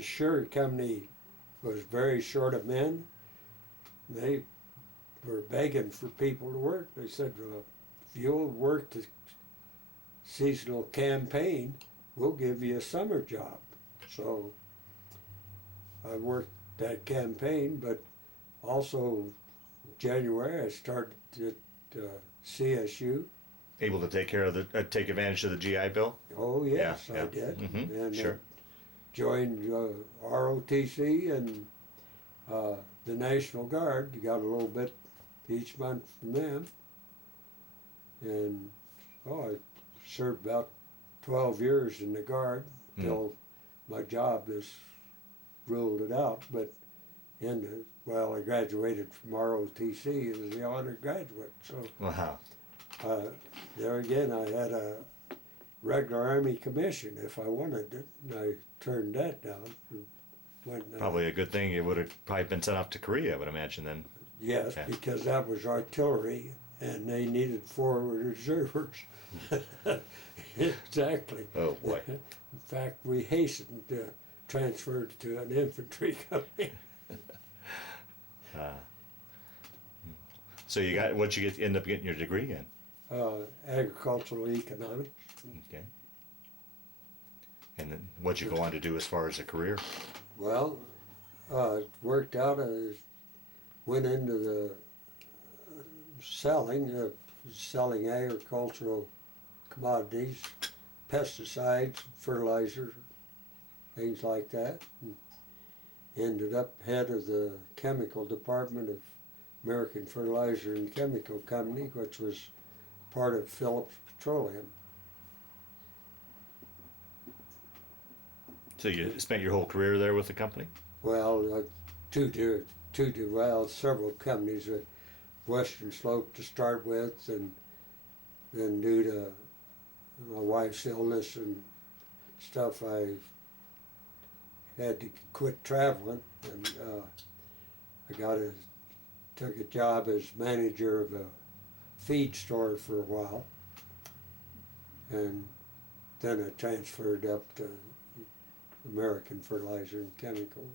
Sure Company was very short of men. They were begging for people to work. They said, well, if you'll work the seasonal campaign, we'll give you a summer job. So I worked that campaign, but also January I started at CSU. Able to take care of take advantage of the GI Bill? Oh yes, Yeah. I did. Mm-hmm. And Sure. joined ROTC and the National Guard. You got a little bit each month from them. And I served about 12 years in the Guard until my job just ruled it out. But I graduated from ROTC as the honored graduate. So Wow. there again, I had a regular Army commission if I wanted it, and I turned that down. And went, Probably a good thing. It would have probably been sent off to Korea, I would imagine, then. Yes, Okay. because that was artillery, and they needed 4 reservers. Exactly. Oh, boy. In fact, we hastened to transfer to an infantry company. So what'd you end up getting your degree in? Agricultural economics. Okay. And then what'd you go on to do as far as a career? Well, it worked out. I went into the selling agricultural commodities, pesticides, fertilizer, things like that. And ended up head of the chemical department of American Fertilizer and Chemical Company, which was part of Phillips Petroleum. So you spent your whole career there with the company? Well, several companies. Western Slope to start with, and then due to my wife's illness and stuff, I had to quit traveling, and I took a job as manager of a feed store for a while, and then I transferred up to American Fertilizer and Chemical.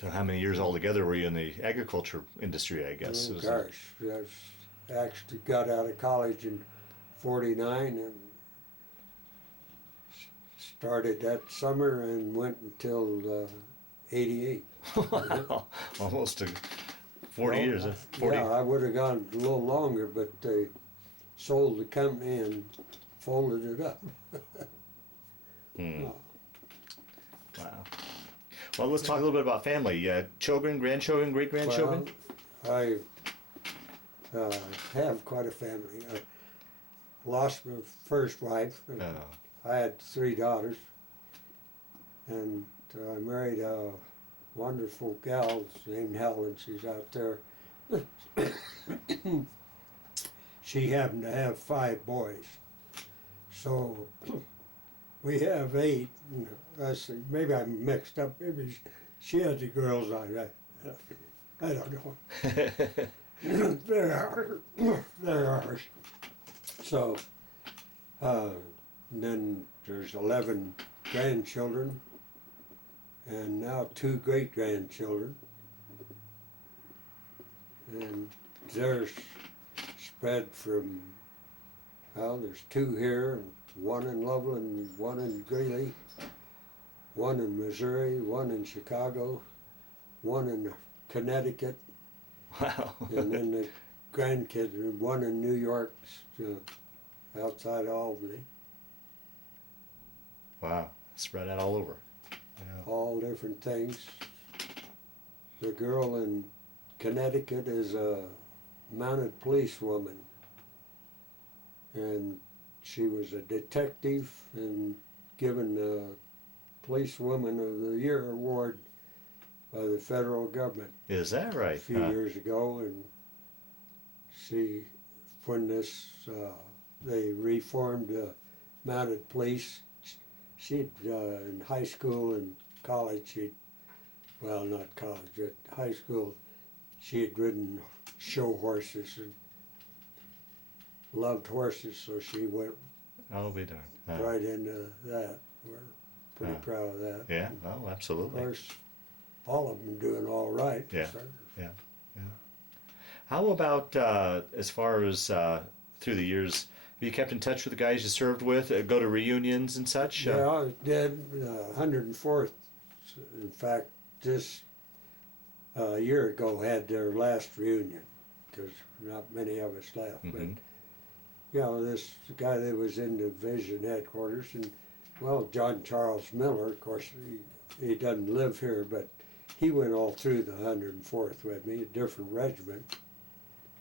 So how many years altogether were you in the agriculture industry, I guess? Oh, gosh, I actually got out of college in '49 and started that summer and went until '88. Wow. Almost 40 years. 40. Yeah, I would have gone a little longer, but they sold the company and folded it up. Hmm. Wow. Well, let's talk a little bit about family. Children, grandchildren, great-grandchildren? Well, I have quite a family. I lost my first wife. Oh. I had 3 daughters, and I married a wonderful gal named Helen. She's out there. She happened to have 5 boys. So we have 8. Maybe I'm mixed up. Maybe she had the girls. I don't know. They're ours. So then there's 11 grandchildren, and now 2 great-grandchildren. And they're spread from, well, there's 2 here, and 1 in Loveland, 1 in Greeley, 1 in Missouri, 1 in Chicago, 1 in Connecticut, Wow. and then the grandkids, 1 in New York, outside Albany. Wow. Spread out all over. Yeah. All different things. The girl in Connecticut is a mounted police woman, and she was a detective and given the Policewoman of the Year award by the federal government Is that right? a few years ago. And she, when they reformed the mounted police, she'd in high school and college, well, not college, but high school, she had ridden show horses and loved horses, so she went I'll be darned. right into that. We're pretty proud of that. Yeah, oh, Of absolutely. course, all of them doing all right. Yeah. So, Yeah, yeah. How about as far as through the years, have you kept in touch with the guys you served with? Go to reunions and such? yeah, I did. 104th, in fact, just a year ago had their last reunion because not many of us left. Mhm. But you know, this guy that was in the division headquarters, and well, John Charles Miller, of course, he doesn't live here, but he went all through the 104th with me, a different regiment.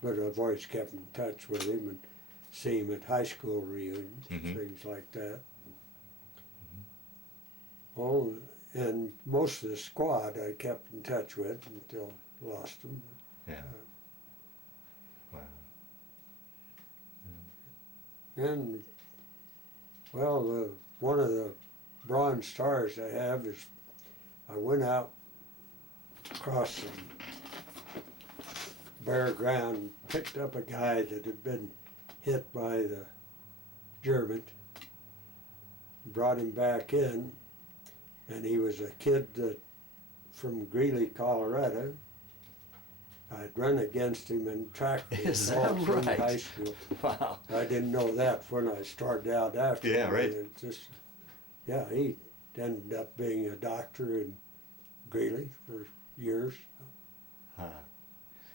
But I've always kept in touch with him and see him at high school reunions, Mhm. things like that. Oh, and most of the squad I kept in touch with until I lost them. Yeah. Wow. And, well, one of the Bronze Stars I have is I went out across some bare ground, picked up a guy that had been hit by the German, brought him back in, and he was a kid that from Greeley, Colorado. I'd run against him and tracked him Is all that through right? high school. Wow. I didn't know that when I started out after. Yeah, right. It just, yeah, he ended up being a doctor in Greeley for years.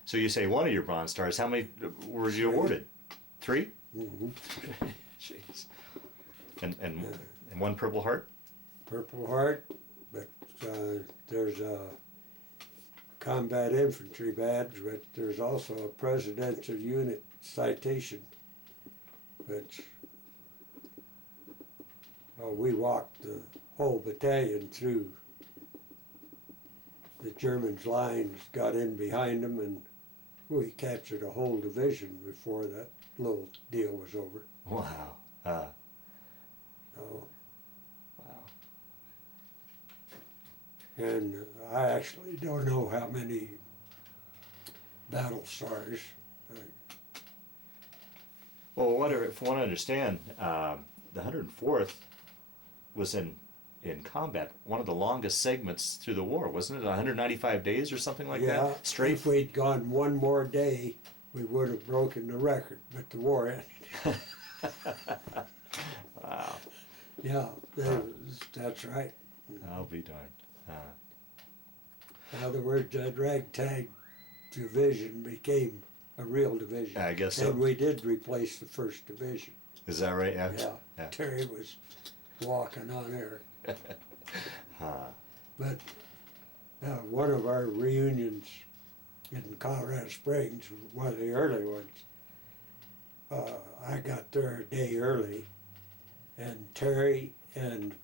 So you say one of your Bronze Stars. How many were you awarded? 3? Mm-hmm. Jeez. And one Purple Heart? Purple Heart, but there's a combat infantry badge, but there's also a presidential unit citation, which we walked the whole battalion through the Germans' lines, got in behind them, and we captured a whole division before that little deal was over. Wow. So, Wow. and I actually don't know how many battle stars. Well, from what I understand, the 104th was in combat, one of the longest segments through the war, wasn't it? 195 days or something like that? Straight? If we'd gone one more day, we would have broken the record, but the war ended. Wow. Yeah, that's right. I'll be darned. In other words, that ragtag division became a real division. I guess so. And we did replace the first division. Is that right? Yeah. Terry was walking on air. But One of our reunions in Colorado Springs, one of the early ones, I got there a day early, and Terry and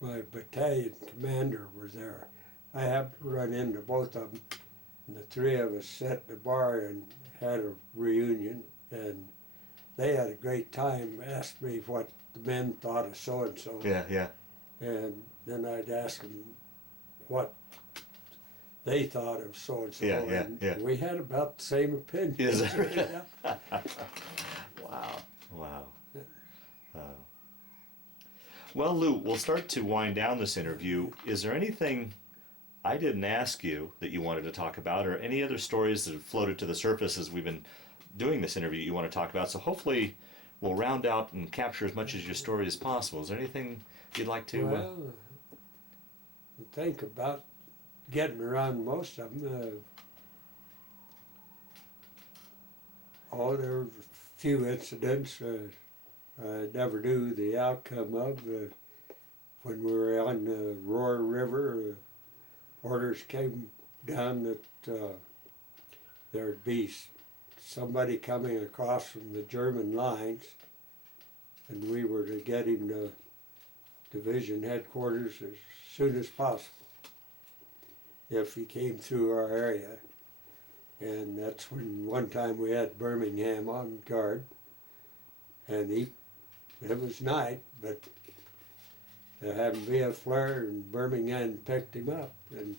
my battalion commander were there. I happened to run into both of them, and the three of us sat in the bar and had a reunion, and they had a great time, asked me what the men thought of so-and-so. Yeah. And then I'd ask them what they thought of so-and-so. Yeah. We had about the same opinion. Is it? Yeah. Wow. Well, Lou, we'll start to wind down this interview. Is there anything I didn't ask you that you wanted to talk about, or any other stories that have floated to the surface as we've been doing this interview you want to talk about? So hopefully we'll round out and capture as much of your story as possible. Is there anything you'd like to... Well, think about getting around most of them. There were a few incidents I never knew the outcome of. When we were on the Roar River, orders came down that there'd be somebody coming across from the German lines, and we were to get him to division headquarters as soon as possible if he came through our area. And that's when one time we had Birmingham on guard, and it was night, but there happened to be a flare, and Birmingham picked him up, and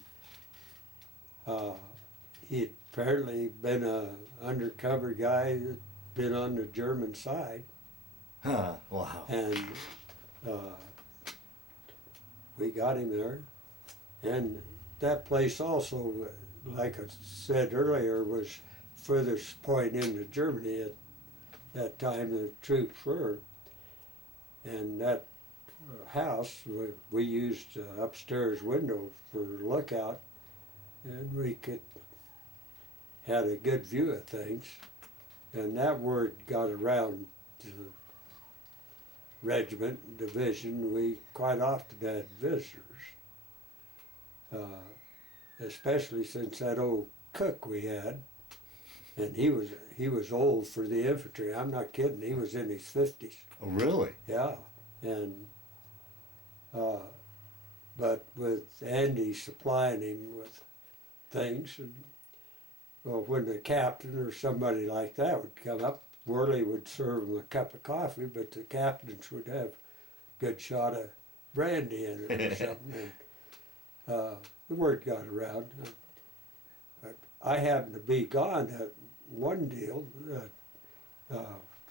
he'd apparently been a undercover guy that been on the German side. Huh, wow. And we got him there. And that place also, like I said earlier, was furthest point into Germany at that time the troops were. And that house, we used upstairs window for lookout, and we had a good view of things. And that word got around to the regiment and division. We quite often had visitors, especially since that old cook we had, and he was old for the infantry. I'm not kidding. He was in his 50s. Oh, really? Yeah, and but with Andy supplying him with things, and well, when the captain or somebody like that would come up, Worley would serve him a cup of coffee, but the captains would have a good shot of brandy in it or something. And the word got around. I happened to be gone at one deal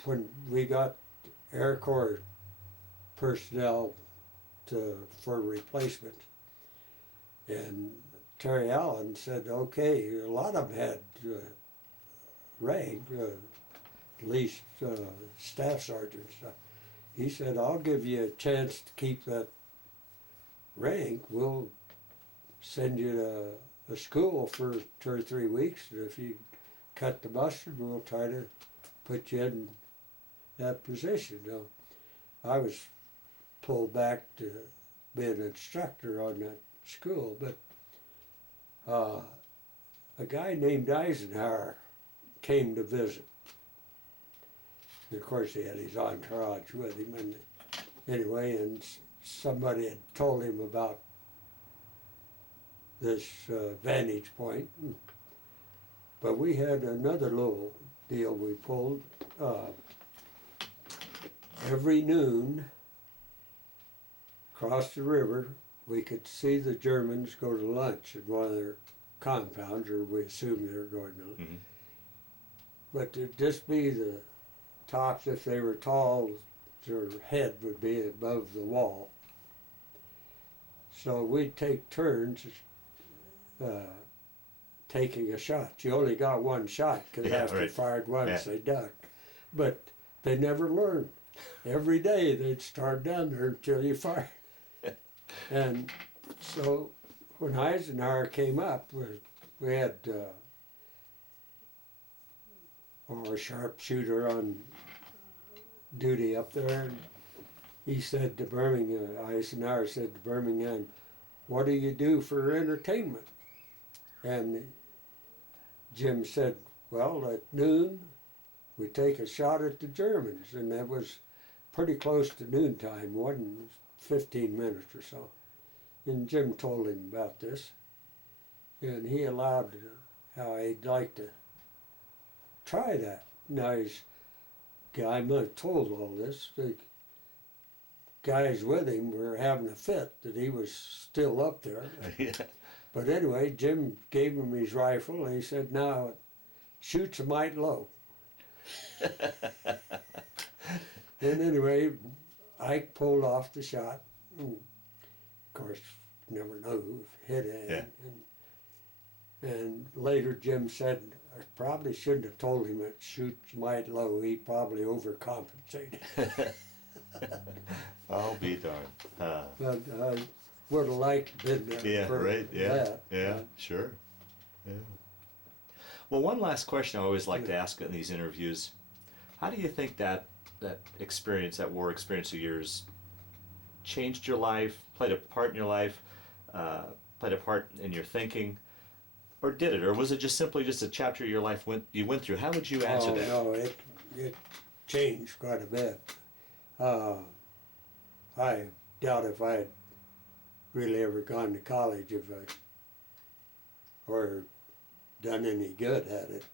when we got Air Corps personnel for replacement. And Terry Allen said, okay, a lot of them had rank, at least staff sergeants. He said, I'll give you a chance to keep that rank. We'll send you to a school for 2 or 3 weeks, and if you cut the mustard, we'll try to put you in that position. Now, I was pulled back to be an instructor on that school, but a guy named Eisenhower came to visit. And of course, he had his entourage with him, and anyway, and somebody had told him about this vantage point. But we had another little deal we pulled. Every noon, across the river, we could see the Germans go to lunch at one of their compounds, or we assumed they were going to. Mm-hmm. But to just be the tops, if they were tall, their head would be above the wall. So we'd take turns taking a shot. You only got one shot, because after you fired once, they ducked. But they never learned. Every day they'd start down there until you fired. And so when Eisenhower came up, we had a sharpshooter on duty up there, and he said to Birmingham, Eisenhower said to Birmingham, what do you do for entertainment? And Jim said, well, at noon, we take a shot at the Germans. And that was pretty close to noontime, wasn't 15 minutes or so. And Jim told him about this. And he allowed how he'd like to try that. Now, his guy might have told all this. The guys with him were having a fit that he was still up there. Yeah. But anyway, Jim gave him his rifle and he said, now, it shoots a mite low. And anyway, Ike pulled off the shot. And of course, never know who hit it. Yeah. And later Jim said, I probably shouldn't have told him it shoots might low. He probably overcompensated. I'll be darned. But I would have liked to been there Yeah, for right. Yeah, that. yeah, sure. Yeah. Well, one last question I always like to ask in these interviews: how do you think that experience, that war experience of yours, changed your life, played a part in your life, played a part in your thinking, or did it, or was it just simply just a chapter of your life you went through? How would you answer that? No, it changed quite a bit. I doubt if I had really ever gone to college or done any good at it.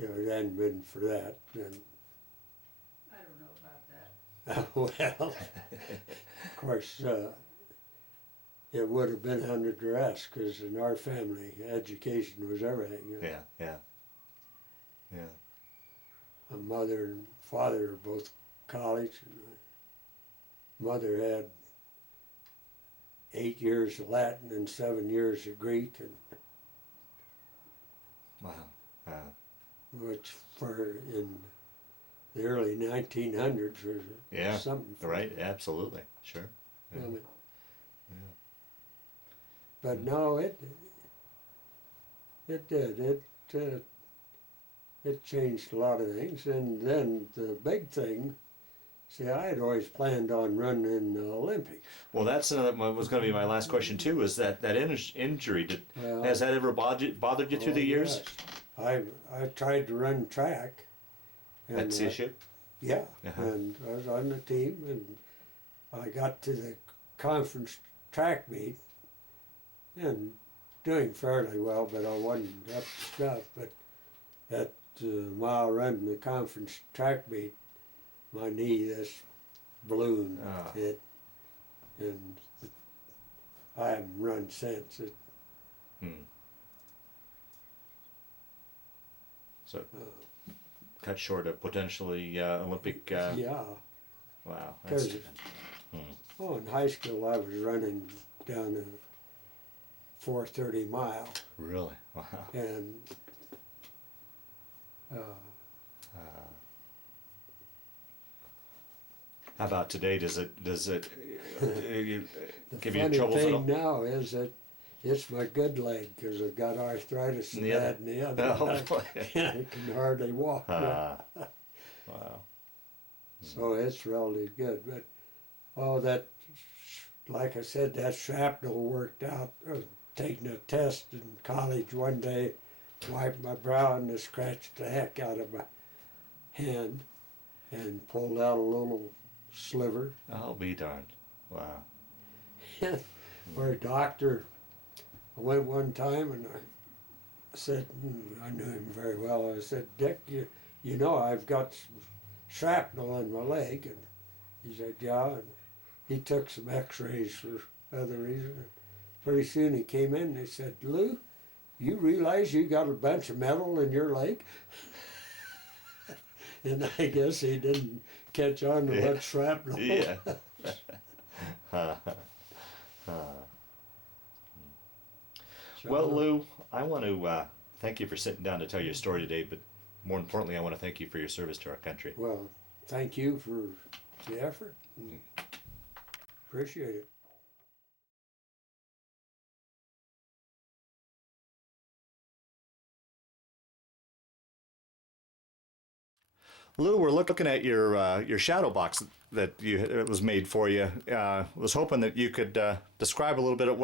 You know, it hadn't been for that. And I don't know about that. well, of course, it would have been under duress because in our family, education was everything. You know. Yeah. My mother and father are both college, and my mother had 8 years of Latin and 7 years of Greek, and Wow. which for in the early 1900s was Yeah. something. Right. Absolutely. Sure. Yeah. I mean, Yeah. but no, it did. It changed a lot of things, and then the big thing. See, I had always planned on running in the Olympics. Well, that's was going to be my last question too. Is that injury? Well, Has that ever bothered you through the years? Yes. I tried to run track. At CSU? Yeah, Uh-huh. and I was on the team, and I got to the conference track meet, and doing fairly well, but I wasn't up to snuff. But at the mile run, the conference track meet, my knee, this balloon Ah. hit, and I haven't run since. So, cut short of potentially Olympic. Yeah, Wow. That's, because in high school I was running down a 4:30 mile, really? Wow. and How about today? Does it the give you funny troubles at all? thing now is that it's my good leg because I've got arthritis in The that other- and the other. Oh, and boy. I can hardly walk. Wow. So it's relatively good. But that, like I said, that shrapnel worked out. I was taking a test in college one day, wiped my brow and I scratched the heck out of my hand and pulled out a little sliver. I'll be darned. Wow. Where a doctor, I went one time and I said, I knew him very well, I said, Dick, you know I've got some shrapnel in my leg. And he said, yeah. And he took some x-rays for other reasons. And pretty soon he came in and he said, Lou, you realize you got a bunch of metal in your leg? And I guess he didn't catch on to what shrapnel. Yeah. Well, Lou, I want to thank you for sitting down to tell your story today, but more importantly, I want to thank you for your service to our country. Well, thank you for the effort. Appreciate it. Lou, we're looking at your shadow box that it was made for you. Was hoping that you could describe a little bit of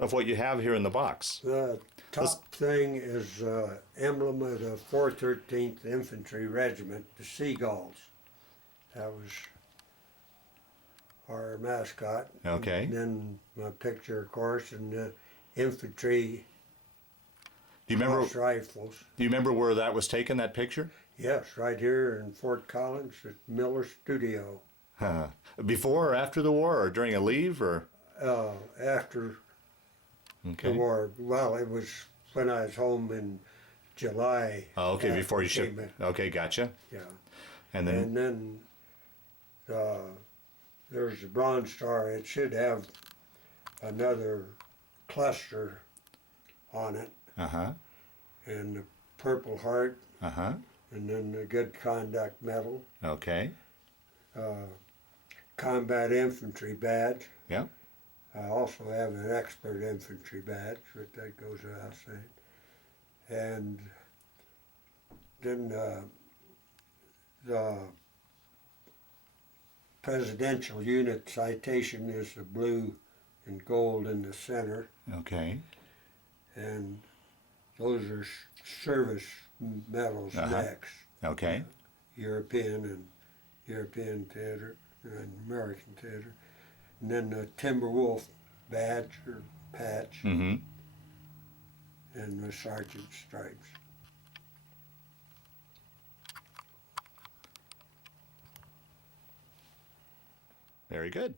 of what you have here in the box. The top thing is emblem of the 413th Infantry Regiment, the Seagulls. That was our mascot. Okay. And then my picture, of course, and the infantry Do you remember? cross rifles. Do you remember where that was taken? That picture? Yes, right here in Fort Collins at Miller Studio. Before or after the war, or during a leave, or? After Okay. the war, well, it was when I was home in July. Oh, okay. after Before you I shipped. came in. Okay, gotcha. Yeah. And then. And then there's the Bronze Star. It should have another cluster on it, Uh-huh. and the Purple Heart, Uh-huh. and then the Good Conduct Medal, Okay. Combat Infantry Badge. Yep. I also have an Expert Infantry Badge, but that goes without saying. And then the Presidential Unit Citation is the blue and gold in the center, Okay. and those are service medals next. Okay. European theater and American theater. And then the Timberwolf badge or patch Mm-hmm. and the sergeant's stripes. Very good.